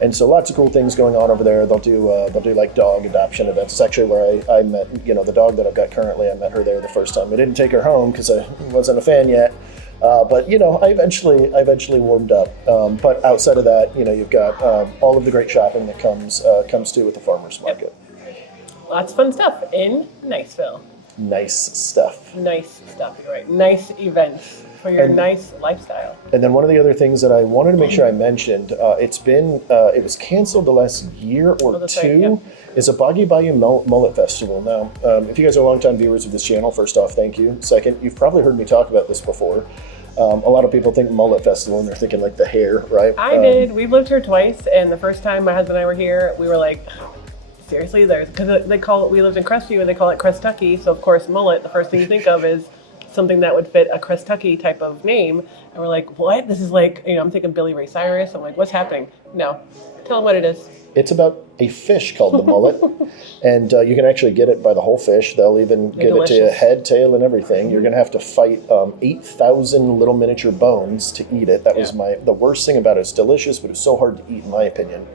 And so lots of cool things going on over there. They'll do like dog adoption events. It's actually where I met, the dog that I've got currently. I met her there the first time. I didn't take her home because I wasn't a fan yet. But I eventually warmed up. But outside of that, you've got all of the great shopping that comes to with the farmers market. Lots of fun stuff in Niceville. Nice stuff. Nice stuff. You're right. Nice events for your nice lifestyle. And then one of the other things that I wanted to make sure I mentioned, it was canceled the last year or two, is a Boggy Bayou Mullet Festival. Now, if you guys are longtime viewers of this channel, first off, thank you. Second, you've probably heard me talk about this before. A lot of people think Mullet Festival and they're thinking like the hair, right? I did. We've lived here twice, and the first time my husband and I were here, we were like, seriously, because we lived in Crestview and they call it Crestucky, so of course mullet, the first thing you think of is something that would fit a Crestucky type of name. And we're like, what? This is like, I'm thinking Billy Ray Cyrus. I'm like, what's happening? No, tell them what it is. It's about a fish called the mullet, and you can actually get it by the whole fish. They'll even give it to you head, tail, and everything. You're going to have to fight 8,000 little miniature bones to eat it. That was the worst thing about it. It's delicious, but it's so hard to eat, in my opinion.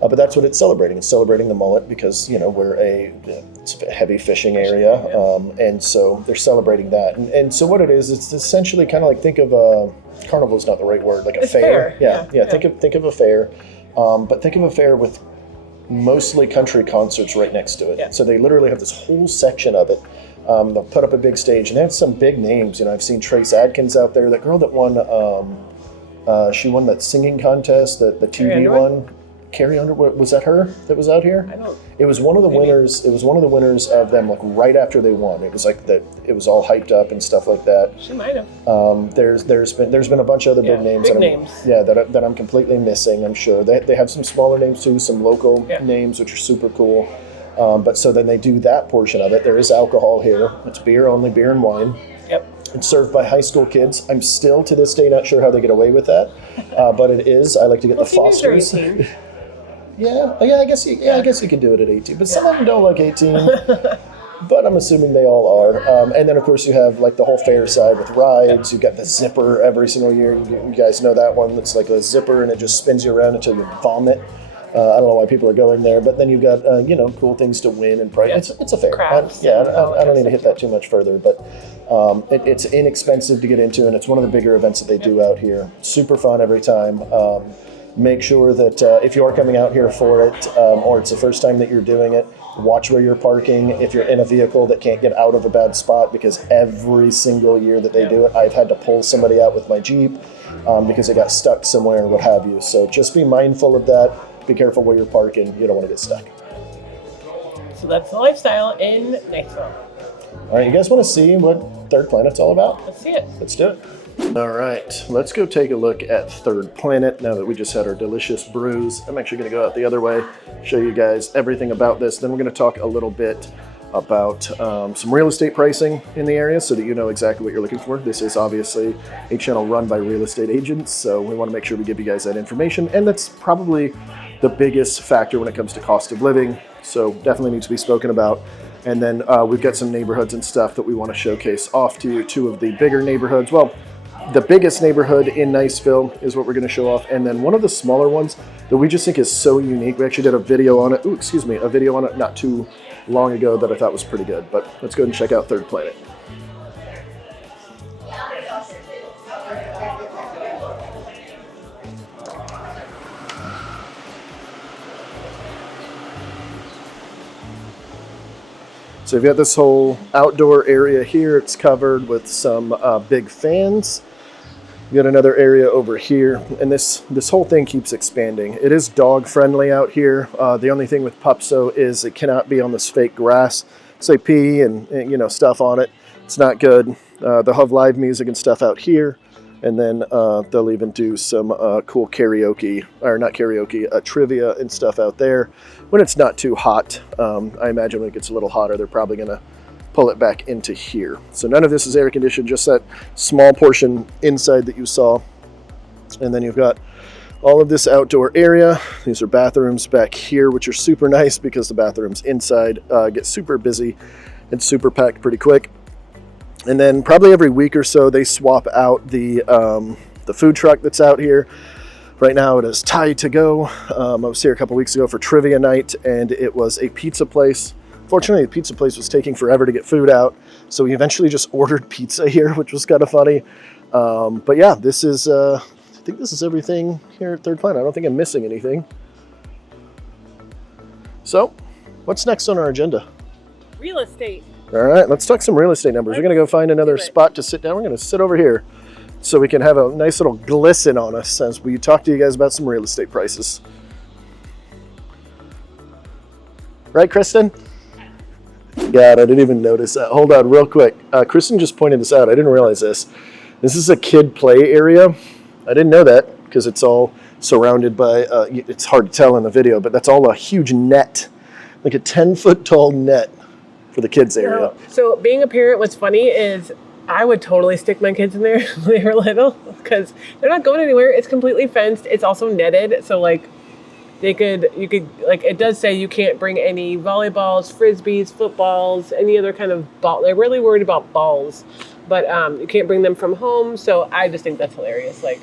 But that's what it's celebrating. It's celebrating the mullet because, we're it's a heavy fishing area, and so they're celebrating that. And so what it is, it's essentially kind of like, think of a carnival is not the right word, like a fair. Yeah. Think of a fair. But think of a fair with mostly country concerts right next to it. Yeah. So they literally have this whole section of it. They'll put up a big stage, and they have some big names. I've seen Trace Adkins out there. That girl that won, she won that singing contest, the TV one. Carrie Underwood, was that her that was out here? It was one of the winners. It was one of the winners of them, like right after they won. It was like that. It was all hyped up and stuff like that. She might have. There's been a bunch of other big names. That I'm completely missing. I'm sure they have some smaller names too, some local names which are super cool. But so then they do that portion of it. There is alcohol here. It's beer only, beer and wine. Yep. It's served by high school kids. I'm still to this day not sure how they get away with that, but it is. I like to get the Fosters. I guess you can do it at 18, but some of them don't like 18. But I'm assuming they all are. And then of course you have like the whole fair side with rides. You've got the zipper every single year. You guys know that one. It's like a zipper and it just spins you around until you vomit. I don't know why people are going there, but then you've got cool things to win and prize. It's a fair. I don't need to hit that too much further, but it's inexpensive to get into, and it's one of the bigger events that they do out here. Super fun every time. Make sure that if you are coming out here for it, or it's the first time that you're doing it, watch where you're parking. If you're in a vehicle that can't get out of a bad spot, because every single year that they do it, I've had to pull somebody out with my Jeep because it got stuck somewhere or what have you. So just be mindful of that. Be careful where you're parking. You don't want to get stuck. So that's the lifestyle in Niceville. All right, you guys want to see what Third Planet's all about? Let's see it. Let's do it. All right, let's go take a look at Third Planet now that we just had our delicious brews. I'm actually going to go out the other way, show you guys everything about this. Then we're going to talk a little bit about some real estate pricing in the area so that you know exactly what you're looking for. This is obviously a channel run by real estate agents, so we want to make sure we give you guys that information, and that's probably the biggest factor when it comes to cost of living, so definitely needs to be spoken about. And then we've got some neighborhoods and stuff that we want to showcase off to you, two of the bigger neighborhoods. Well, the biggest neighborhood in Niceville is what we're going to show off, and then one of the smaller ones that we just think is so unique. We actually did a video on it. A video on it not too long ago that I thought was pretty good. But let's go ahead and check out Third Planet. So you've got this whole outdoor area here. It's covered with some big fans. You got another area over here, and this whole thing keeps expanding. It is dog friendly out here. The only thing with pups though is it cannot be on this fake grass. Say pee and stuff on it. It's not good. They'll have live music and stuff out here, and then they'll even do some cool karaoke, or not karaoke, trivia and stuff out there when it's not too hot. I imagine when it gets a little hotter, they're probably gonna pull it back into here. So none of this is air conditioned, just that small portion inside that you saw. And then you've got all of this outdoor area. These are bathrooms back here, which are super nice because the bathrooms inside get super busy and super packed pretty quick. And then probably every week or so, they swap out the food truck that's out here. Right now it is Thai to go. I was here a couple weeks ago for trivia night, and it was a pizza place. Fortunately, the pizza place was taking forever to get food out, so we eventually just ordered pizza here, which was kind of funny. But yeah, this is, I think this is everything here at Third Planet. I don't think I'm missing anything. So, what's next on our agenda? Real estate. All right, let's talk some real estate numbers. We're going to go find another spot to sit down. We're going to sit over here so we can have a nice little glisten on us as we talk to you guys about some real estate prices. Right, Kristen? God, I didn't even notice that. Hold on real quick. Kristen just pointed this out. I didn't realize this. This is a kid play area. I didn't know that because it's all surrounded by, it's hard to tell in the video, but that's all a huge net, like a 10-foot tall net for the kids area. So being a parent, what's funny is I would totally stick my kids in there when they were little because they're not going anywhere. It's completely fenced. It's also netted. So like you could like, it does say you can't bring any volleyballs, frisbees, footballs, any other kind of ball. They're really worried about balls, but you can't bring them from home. So I just think that's hilarious. Like,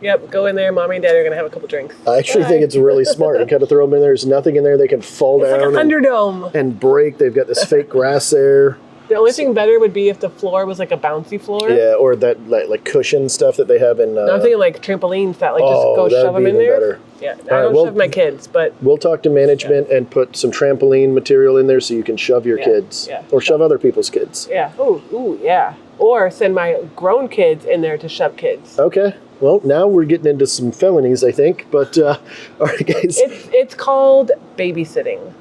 yep, go in there. Mommy and Dad are going to have a couple drinks. I actually think it's really smart. You kind of throw them in there. There's nothing in there. They can fall It's down like a Thunderdome. and break. They've got this fake grass there. The only thing better would be if the floor was like a bouncy floor. Yeah, or that like cushion stuff that they have in. No, I'm thinking like trampolines that like just go shove them in there. Better. Yeah, I don't shove my kids, but we'll talk to management and put some trampoline material in there so you can shove your kids or shove other people's kids. Yeah. Ooh, yeah. Or send my grown kids in there to shove kids. Okay. Well, now we're getting into some felonies, I think. But all right, guys. It's called babysitting.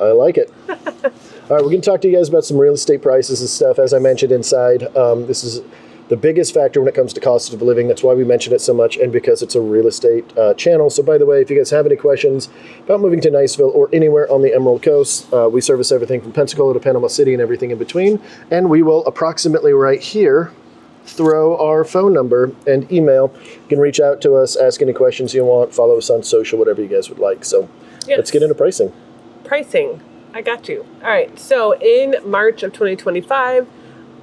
I like it. All right, we're going to talk to you guys about some real estate prices and stuff. As I mentioned inside, this is the biggest factor when it comes to cost of living. That's why we mention it so much, and because it's a real estate channel. So by the way, if you guys have any questions about moving to Niceville or anywhere on the Emerald Coast, we service everything from Pensacola to Panama City and everything in between. And we will approximately right here throw our phone number and email. You can reach out to us, ask any questions you want, follow us on social, whatever you guys would like. So let's get into pricing. Pricing. I got you. All right. So in March of 2025,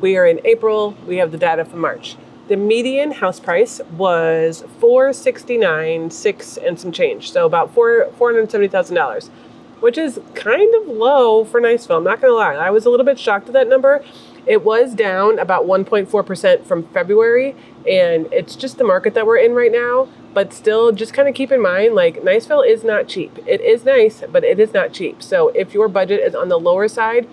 we are in April. We have the data from March. The median house price was $469,600 and some change. So about $470,000, which is kind of low for Niceville. I'm not going to lie. I was a little bit shocked at that number. It was down about 1.4% from February, and it's just the market that we're in right now. But still, just kind of keep in mind, like, Niceville is not cheap. It is nice, but it is not cheap. So if your budget is on the lower side,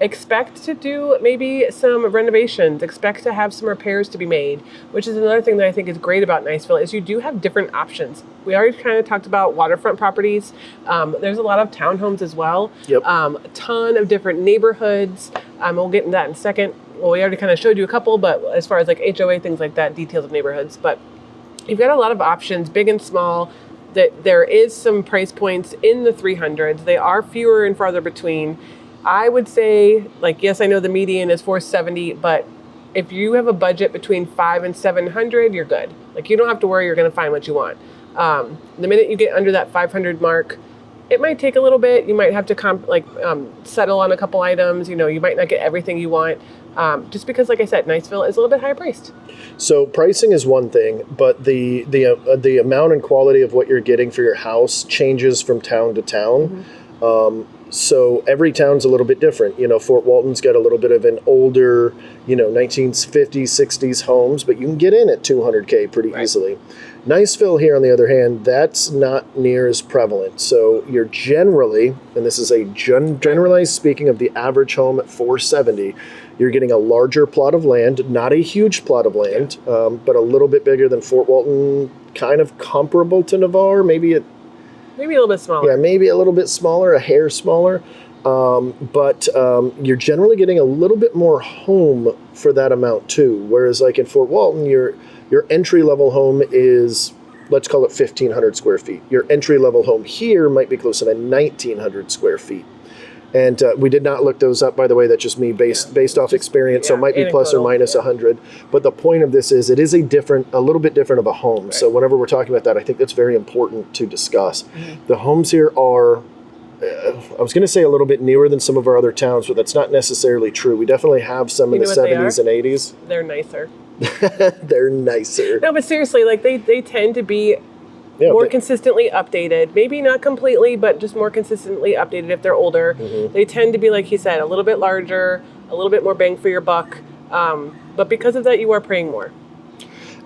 expect to do maybe some renovations, expect to have some repairs to be made, which is another thing that I think is great about Niceville is you do have different options. We already kind of talked about waterfront properties. There's a lot of townhomes as well. Yep. A ton of different neighborhoods. We'll get into that in a second. Well, we already kind of showed you a couple, but as far as like HOA, things like that, details of neighborhoods. But you've got a lot of options, big and small. That there is some price points in the 300s. They are fewer and farther between. I would say, like, yes, I know the median is 470, but if you have a budget between 500 and 700, you're good. Like, you don't have to worry you're going to find what you want. The minute you get under that 500 mark, it might take a little bit. You might have to settle on a couple items. You know, you might not get everything you want. Just because, like I said, Niceville is a little bit higher priced. So pricing is one thing, but the amount and quality of what you're getting for your house changes from town to town. Mm-hmm. So every town's a little bit different. You know, Fort Walton's got a little bit of an older, 1950s, 60s homes, but you can get in at $200K pretty easily. Niceville here, on the other hand, that's not near as prevalent. So you're generally, and this is a generalized speaking of the average home at $470, you're getting a larger plot of land, not a huge plot of land, but a little bit bigger than Fort Walton, kind of comparable to Navarre, maybe a little bit smaller. Yeah, maybe a little bit smaller, a hair smaller. But you're generally getting a little bit more home for that amount too. Whereas like in Fort Walton, your entry-level home is, let's call it 1,500 square feet. Your entry-level home here might be closer to 1,900 square feet. And we did not look those up, by the way. That's just me based off experience. So it might be plus or minus 100. But the point of this is it is a little bit different of a home. Right. So whenever we're talking about that, I think that's very important to discuss. Mm-hmm. The homes here are, I was going to say a little bit newer than some of our other towns, but that's not necessarily true. We definitely have some in the 70s and 80s. They're nicer. They're nicer. No, but seriously, like they tend to be more consistently updated. Maybe not completely, but just more consistently updated if they're older. Mm-hmm. They tend to be, like he said, a little bit larger, a little bit more bang for your buck. But because of that, you are paying more.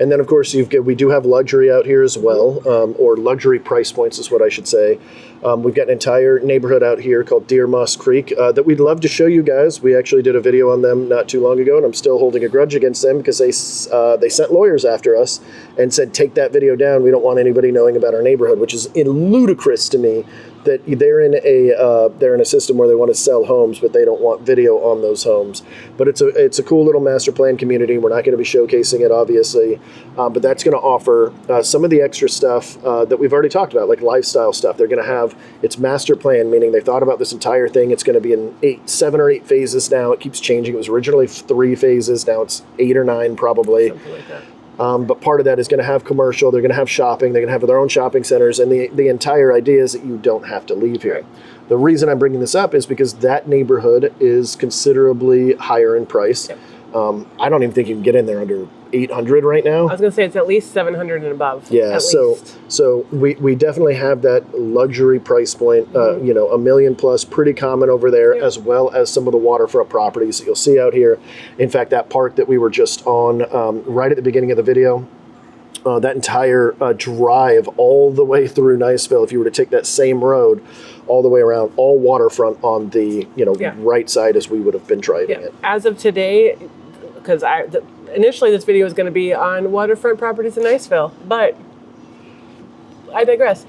And then, of course, we do have luxury out here as well, or luxury price points is what I should say. We've got an entire neighborhood out here called Deer Moss Creek that we'd love to show you guys. We actually did a video on them not too long ago, and I'm still holding a grudge against them because they sent lawyers after us and said, take that video down. We don't want anybody knowing about our neighborhood, which is ludicrous to me. that they're in a system where they want to sell homes, but they don't want video on those homes. But it's a cool little master plan community. We're not going to be showcasing it, obviously, but that's going to offer some of the extra stuff that we've already talked about, like lifestyle stuff. They're going to have its master plan, meaning they thought about this entire thing. It's going to be in 7 or 8 phases now. It keeps changing. It was originally 3 phases. Now it's 8 or 9 probably. Something like that. But part of that is going to have commercial. They're going to have shopping. They're going to have their own shopping centers. And the entire idea is that you don't have to leave here. The reason I'm bringing this up is because that neighborhood is considerably higher in price. Yep. I don't even think you can get in there under 800 right now. I was going to say it's at least 700 and above. Yeah, so we definitely have that luxury price point, you know, $1 million plus, pretty common over there, as well as some of the waterfront properties that you'll see out here. In fact, that park that we were just on right at the beginning of the video, that entire drive all the way through Niceville, if you were to take that same road all the way around, all waterfront on the, you know, right side as we would have been driving it. As of today, because initially this video is going to be on waterfront properties in Niceville, but I digress.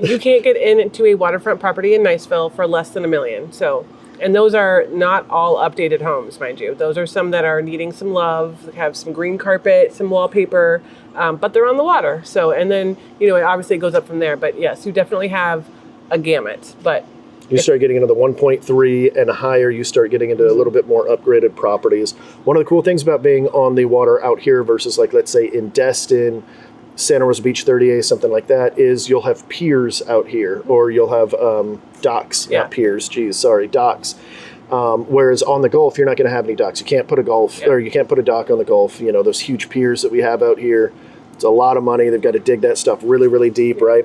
You can't get into a waterfront property in Niceville for less than $1 million. So, and those are not all updated homes, mind you. Those are some that are needing some love, have some green carpet, some wallpaper, but they're on the water. So, and then, you know, it obviously goes up from there. But yes, you definitely have a gamut. But you start getting into the 1.3 and higher, you start getting into a little bit more upgraded properties. One of the cool things about being on the water out here versus, like, let's say in Destin, Santa Rosa Beach 30A, something like that, is you'll have piers out here, or you'll have docks, not piers, docks. Whereas on the Gulf, you're not going to have any docks. You can't put or you can't put a dock on the Gulf. You know, those huge piers that we have out here, it's a lot of money. They've got to dig that stuff really, really deep, right?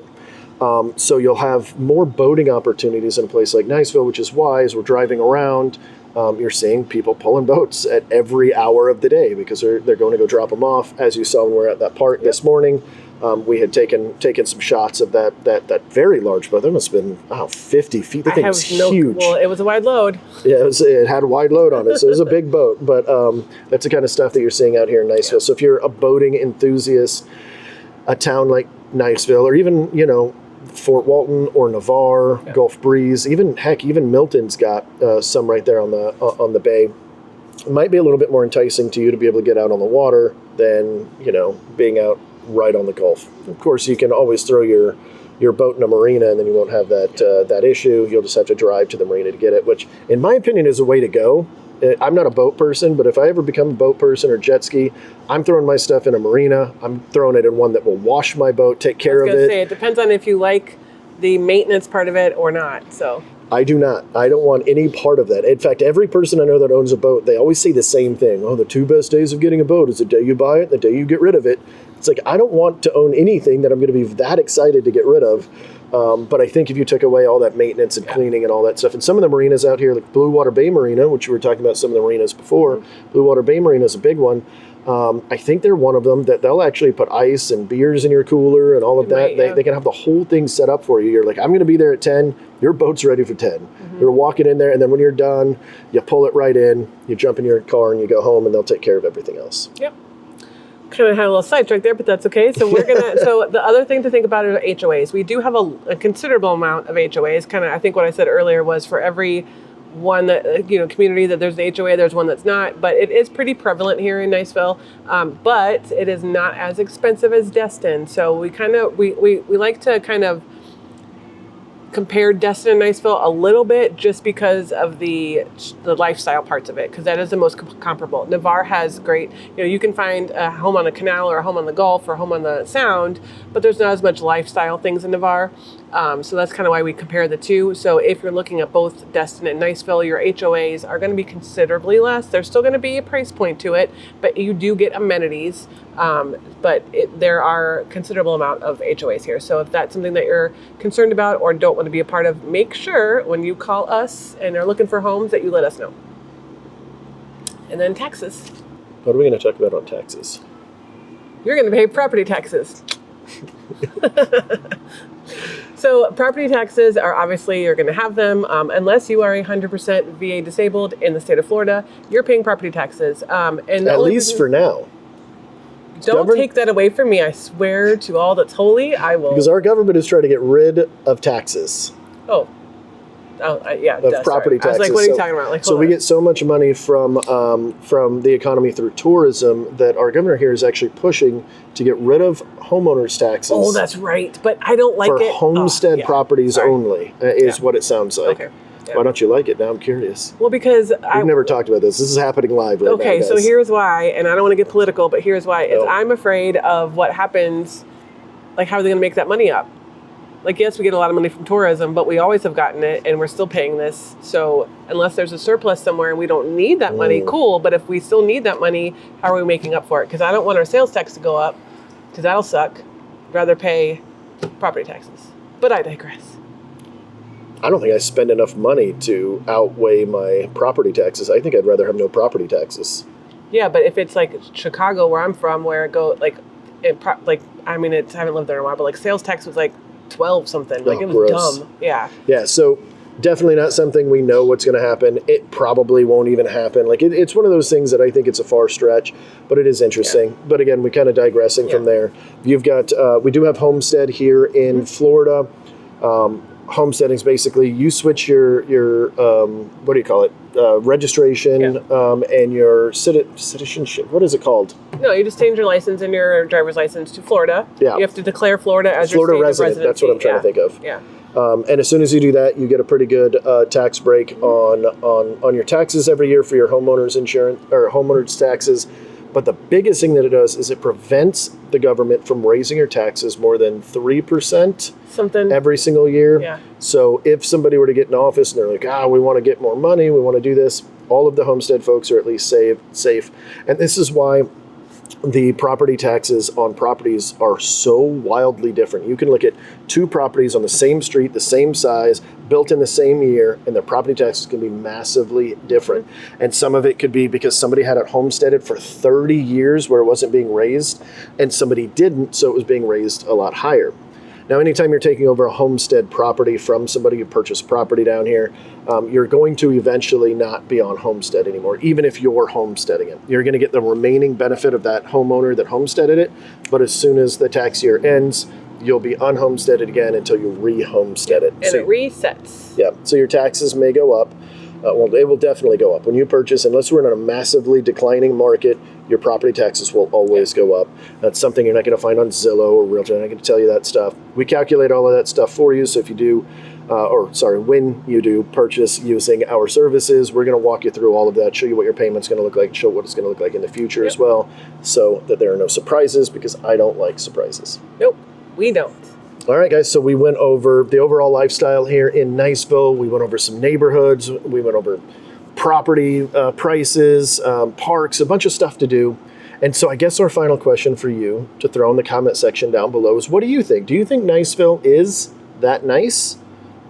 So you'll have more boating opportunities in a place like Niceville, which is why, as we're driving around, you're seeing people pulling boats at every hour of the day because they're going to go drop them off. As you saw when we were at that park this morning, we had taken some shots of that very large boat. That must have been 50 feet. The thing was huge. Well, it was a wide load. Yeah, it had a wide load on it, so it was a big boat. But that's the kind of stuff that you're seeing out here in Niceville. Yeah. So if you're a boating enthusiast, a town like Niceville, or even, you know, Fort Walton or Navarre, Gulf Breeze, even Milton's got some right there on the bay. It might be a little bit more enticing to you to be able to get out on the water than, you know, being out right on the Gulf. Of course, you can always throw your boat in a marina, and then you won't have that issue. You'll just have to drive to the marina to get it, which, in my opinion, is a way to go. I'm not a boat person, but if I ever become a boat person or jet ski, I'm throwing my stuff in a marina. I'm throwing it in one that will wash my boat, take care of it. I was going to say, it depends on if you like the maintenance part of it or not. So I do not. I don't want any part of that. In fact, every person I know that owns a boat, they always say the same thing. Oh, the 2 best days of getting a boat is the day you buy it, the day you get rid of it. It's like, I don't want to own anything that I'm going to be that excited to get rid of. But I think if you took away all that maintenance and cleaning and all that stuff, and some of the marinas out here, like Blue Water Bay Marina, which we were talking about some of the marinas before, Blue Water Bay Marina is a big one. I think they're one of them that they'll actually put ice and beers in your cooler and all of that. They can have the whole thing set up for you. You're like, I'm going to be there at 10. Your boat's ready for 10. You're walking in there, and then when you're done, you pull it right in, you jump in your car, and you go home, and they'll take care of everything else. Yep. Kind of had a little sidetrack there, but that's okay. So we're gonna. So the other thing to think about are HOAs. We do have a considerable amount of HOAs. Kind of, I think what I said earlier was for every one that, you know, community that there's the HOA, there's one that's not. But it is pretty prevalent here in Niceville. But it is not as expensive as Destin. So we like to kind of compare Destin and Niceville a little bit just because of the lifestyle parts of it, because that is the most comparable. Navarre has great, you know, you can find a home on the canal or a home on the Gulf or a home on the Sound, but there's not as much lifestyle things in Navarre. So that's kind of why we compare the two. So if you're looking at both Destin and Niceville, your HOAs are going to be considerably less. There's still going to be a price point to it, but you do get amenities. But there are considerable amount of HOAs here. So if that's something that you're concerned about or don't want to be a part of, make sure when you call us and are looking for homes that you let us know. And then taxes. What are we going to talk about on taxes? You're going to pay property taxes. So property taxes are obviously, you're going to have them unless you are 100% VA disabled in the state of Florida. You're paying property taxes. And at least for now. Don't take that away from me. I swear to all that's holy, I will. Because our government is trying to get rid of taxes. Yeah. Of property I was like, taxes. what are you So- talking about? Like, So hold we on. get so much money from the economy through tourism that our governor here is actually pushing to get rid of homeowners taxes. Oh, that's right. But I don't like for it. homestead Yeah. properties Sorry. only is Yeah. what it sounds like. Okay. Yeah. Why don't you like it? Now I'm curious. Well, because We've never talked about this. This is happening live right now, Okay, so guys. here's why, and I don't want to get political, but here's why. Is No. I'm afraid of what happens, like how are they going to make that money up? Like, yes, we get a lot of money from tourism, but we always have gotten it, and we're still paying this. So unless there's a surplus somewhere and we don't need that money, cool. But if we still need that money, how are we making up for it? Because I don't want our sales tax to go up, because that'll suck. I'd rather pay property taxes. But I digress. I don't think I spend enough money to outweigh my property taxes. I think I'd rather have no property taxes. Yeah, but if it's like Chicago, where I'm from, where it go like, I mean, I haven't lived there in a while, but like sales tax was like 12 something. Like, Oh, it was gross. dumb. Yeah. Yeah, so definitely not something we know what's going to happen. It probably won't even happen. Like it's one of those things that I think it's a far stretch, but it is interesting. But again, we kind of digressing from there. You've got we do have homestead here in Florida. Homesteading is basically you switch your what do you call it, registration and your citizenship. What is it called? No, you just change your license and your driver's license to Florida. Yeah. You have to declare Florida as Florida your state resident. of That's what I'm trying to think of. Yeah. And as soon as you do that, you get a pretty good tax break on your taxes every year for your homeowners insurance or homeowners taxes. But the biggest thing that it does is it prevents the government from raising your taxes more than 3% Something. every single year. Yeah. So if somebody were to get in office and they're like, we want to get more money, we want to do this, all of the homestead folks are at least safe. And this is why the property taxes on properties are so wildly different. You can look at two properties on the same street, the same size, built in the same year, and their property taxes can be massively different. And some of it could be because somebody had it homesteaded for 30 years where it wasn't being raised, and somebody didn't, so it was being raised a lot higher. Now, anytime you're taking over a homestead property from somebody who purchased property down here, you're going to eventually not be on homestead anymore, even if you're homesteading it. You're going to get the remaining benefit of that homeowner that homesteaded it, but as soon as the tax year ends, you'll be unhomesteaded again until you re-homestead it. And it resets. Yeah, so your taxes may go up. Well, they will definitely go up. When you purchase, unless we're in a massively declining market, your property taxes will always go up. That's something you're not going to find on Zillow or Realtor. I'm not going to tell you that stuff. We calculate all of that stuff for you. So if you do, when you do purchase using our services, we're going to walk you through all of that, show you what your payment's going to look like, show what it's going to look like in the future as well, so that there are no surprises, because I don't like surprises. Nope, we don't. All right, guys, so we went over the overall lifestyle here in Niceville. We went over some neighborhoods. We went over property prices, parks, a bunch of stuff to do. And so I guess our final question for you to throw in the comment section down below is, what do you think? Do you think Niceville is that nice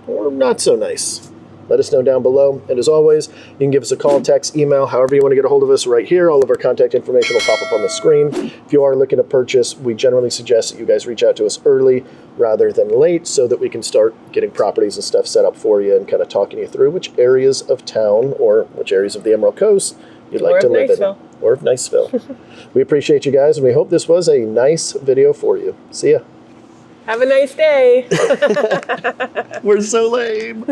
or not so nice? Let us know down below. And as always, you can give us a call, text, email, however you want to get a hold of us right here. All of our contact information will pop up on the screen. If you are looking to purchase, we generally suggest that you guys reach out to us early rather than late so that we can start getting properties and stuff set up for you and kind of talking you through which areas of town or which areas of the Emerald Coast you'd like to live in. Or of Niceville. We appreciate you guys, and we hope this was a nice video for you. See ya. Have a nice day. We're so lame.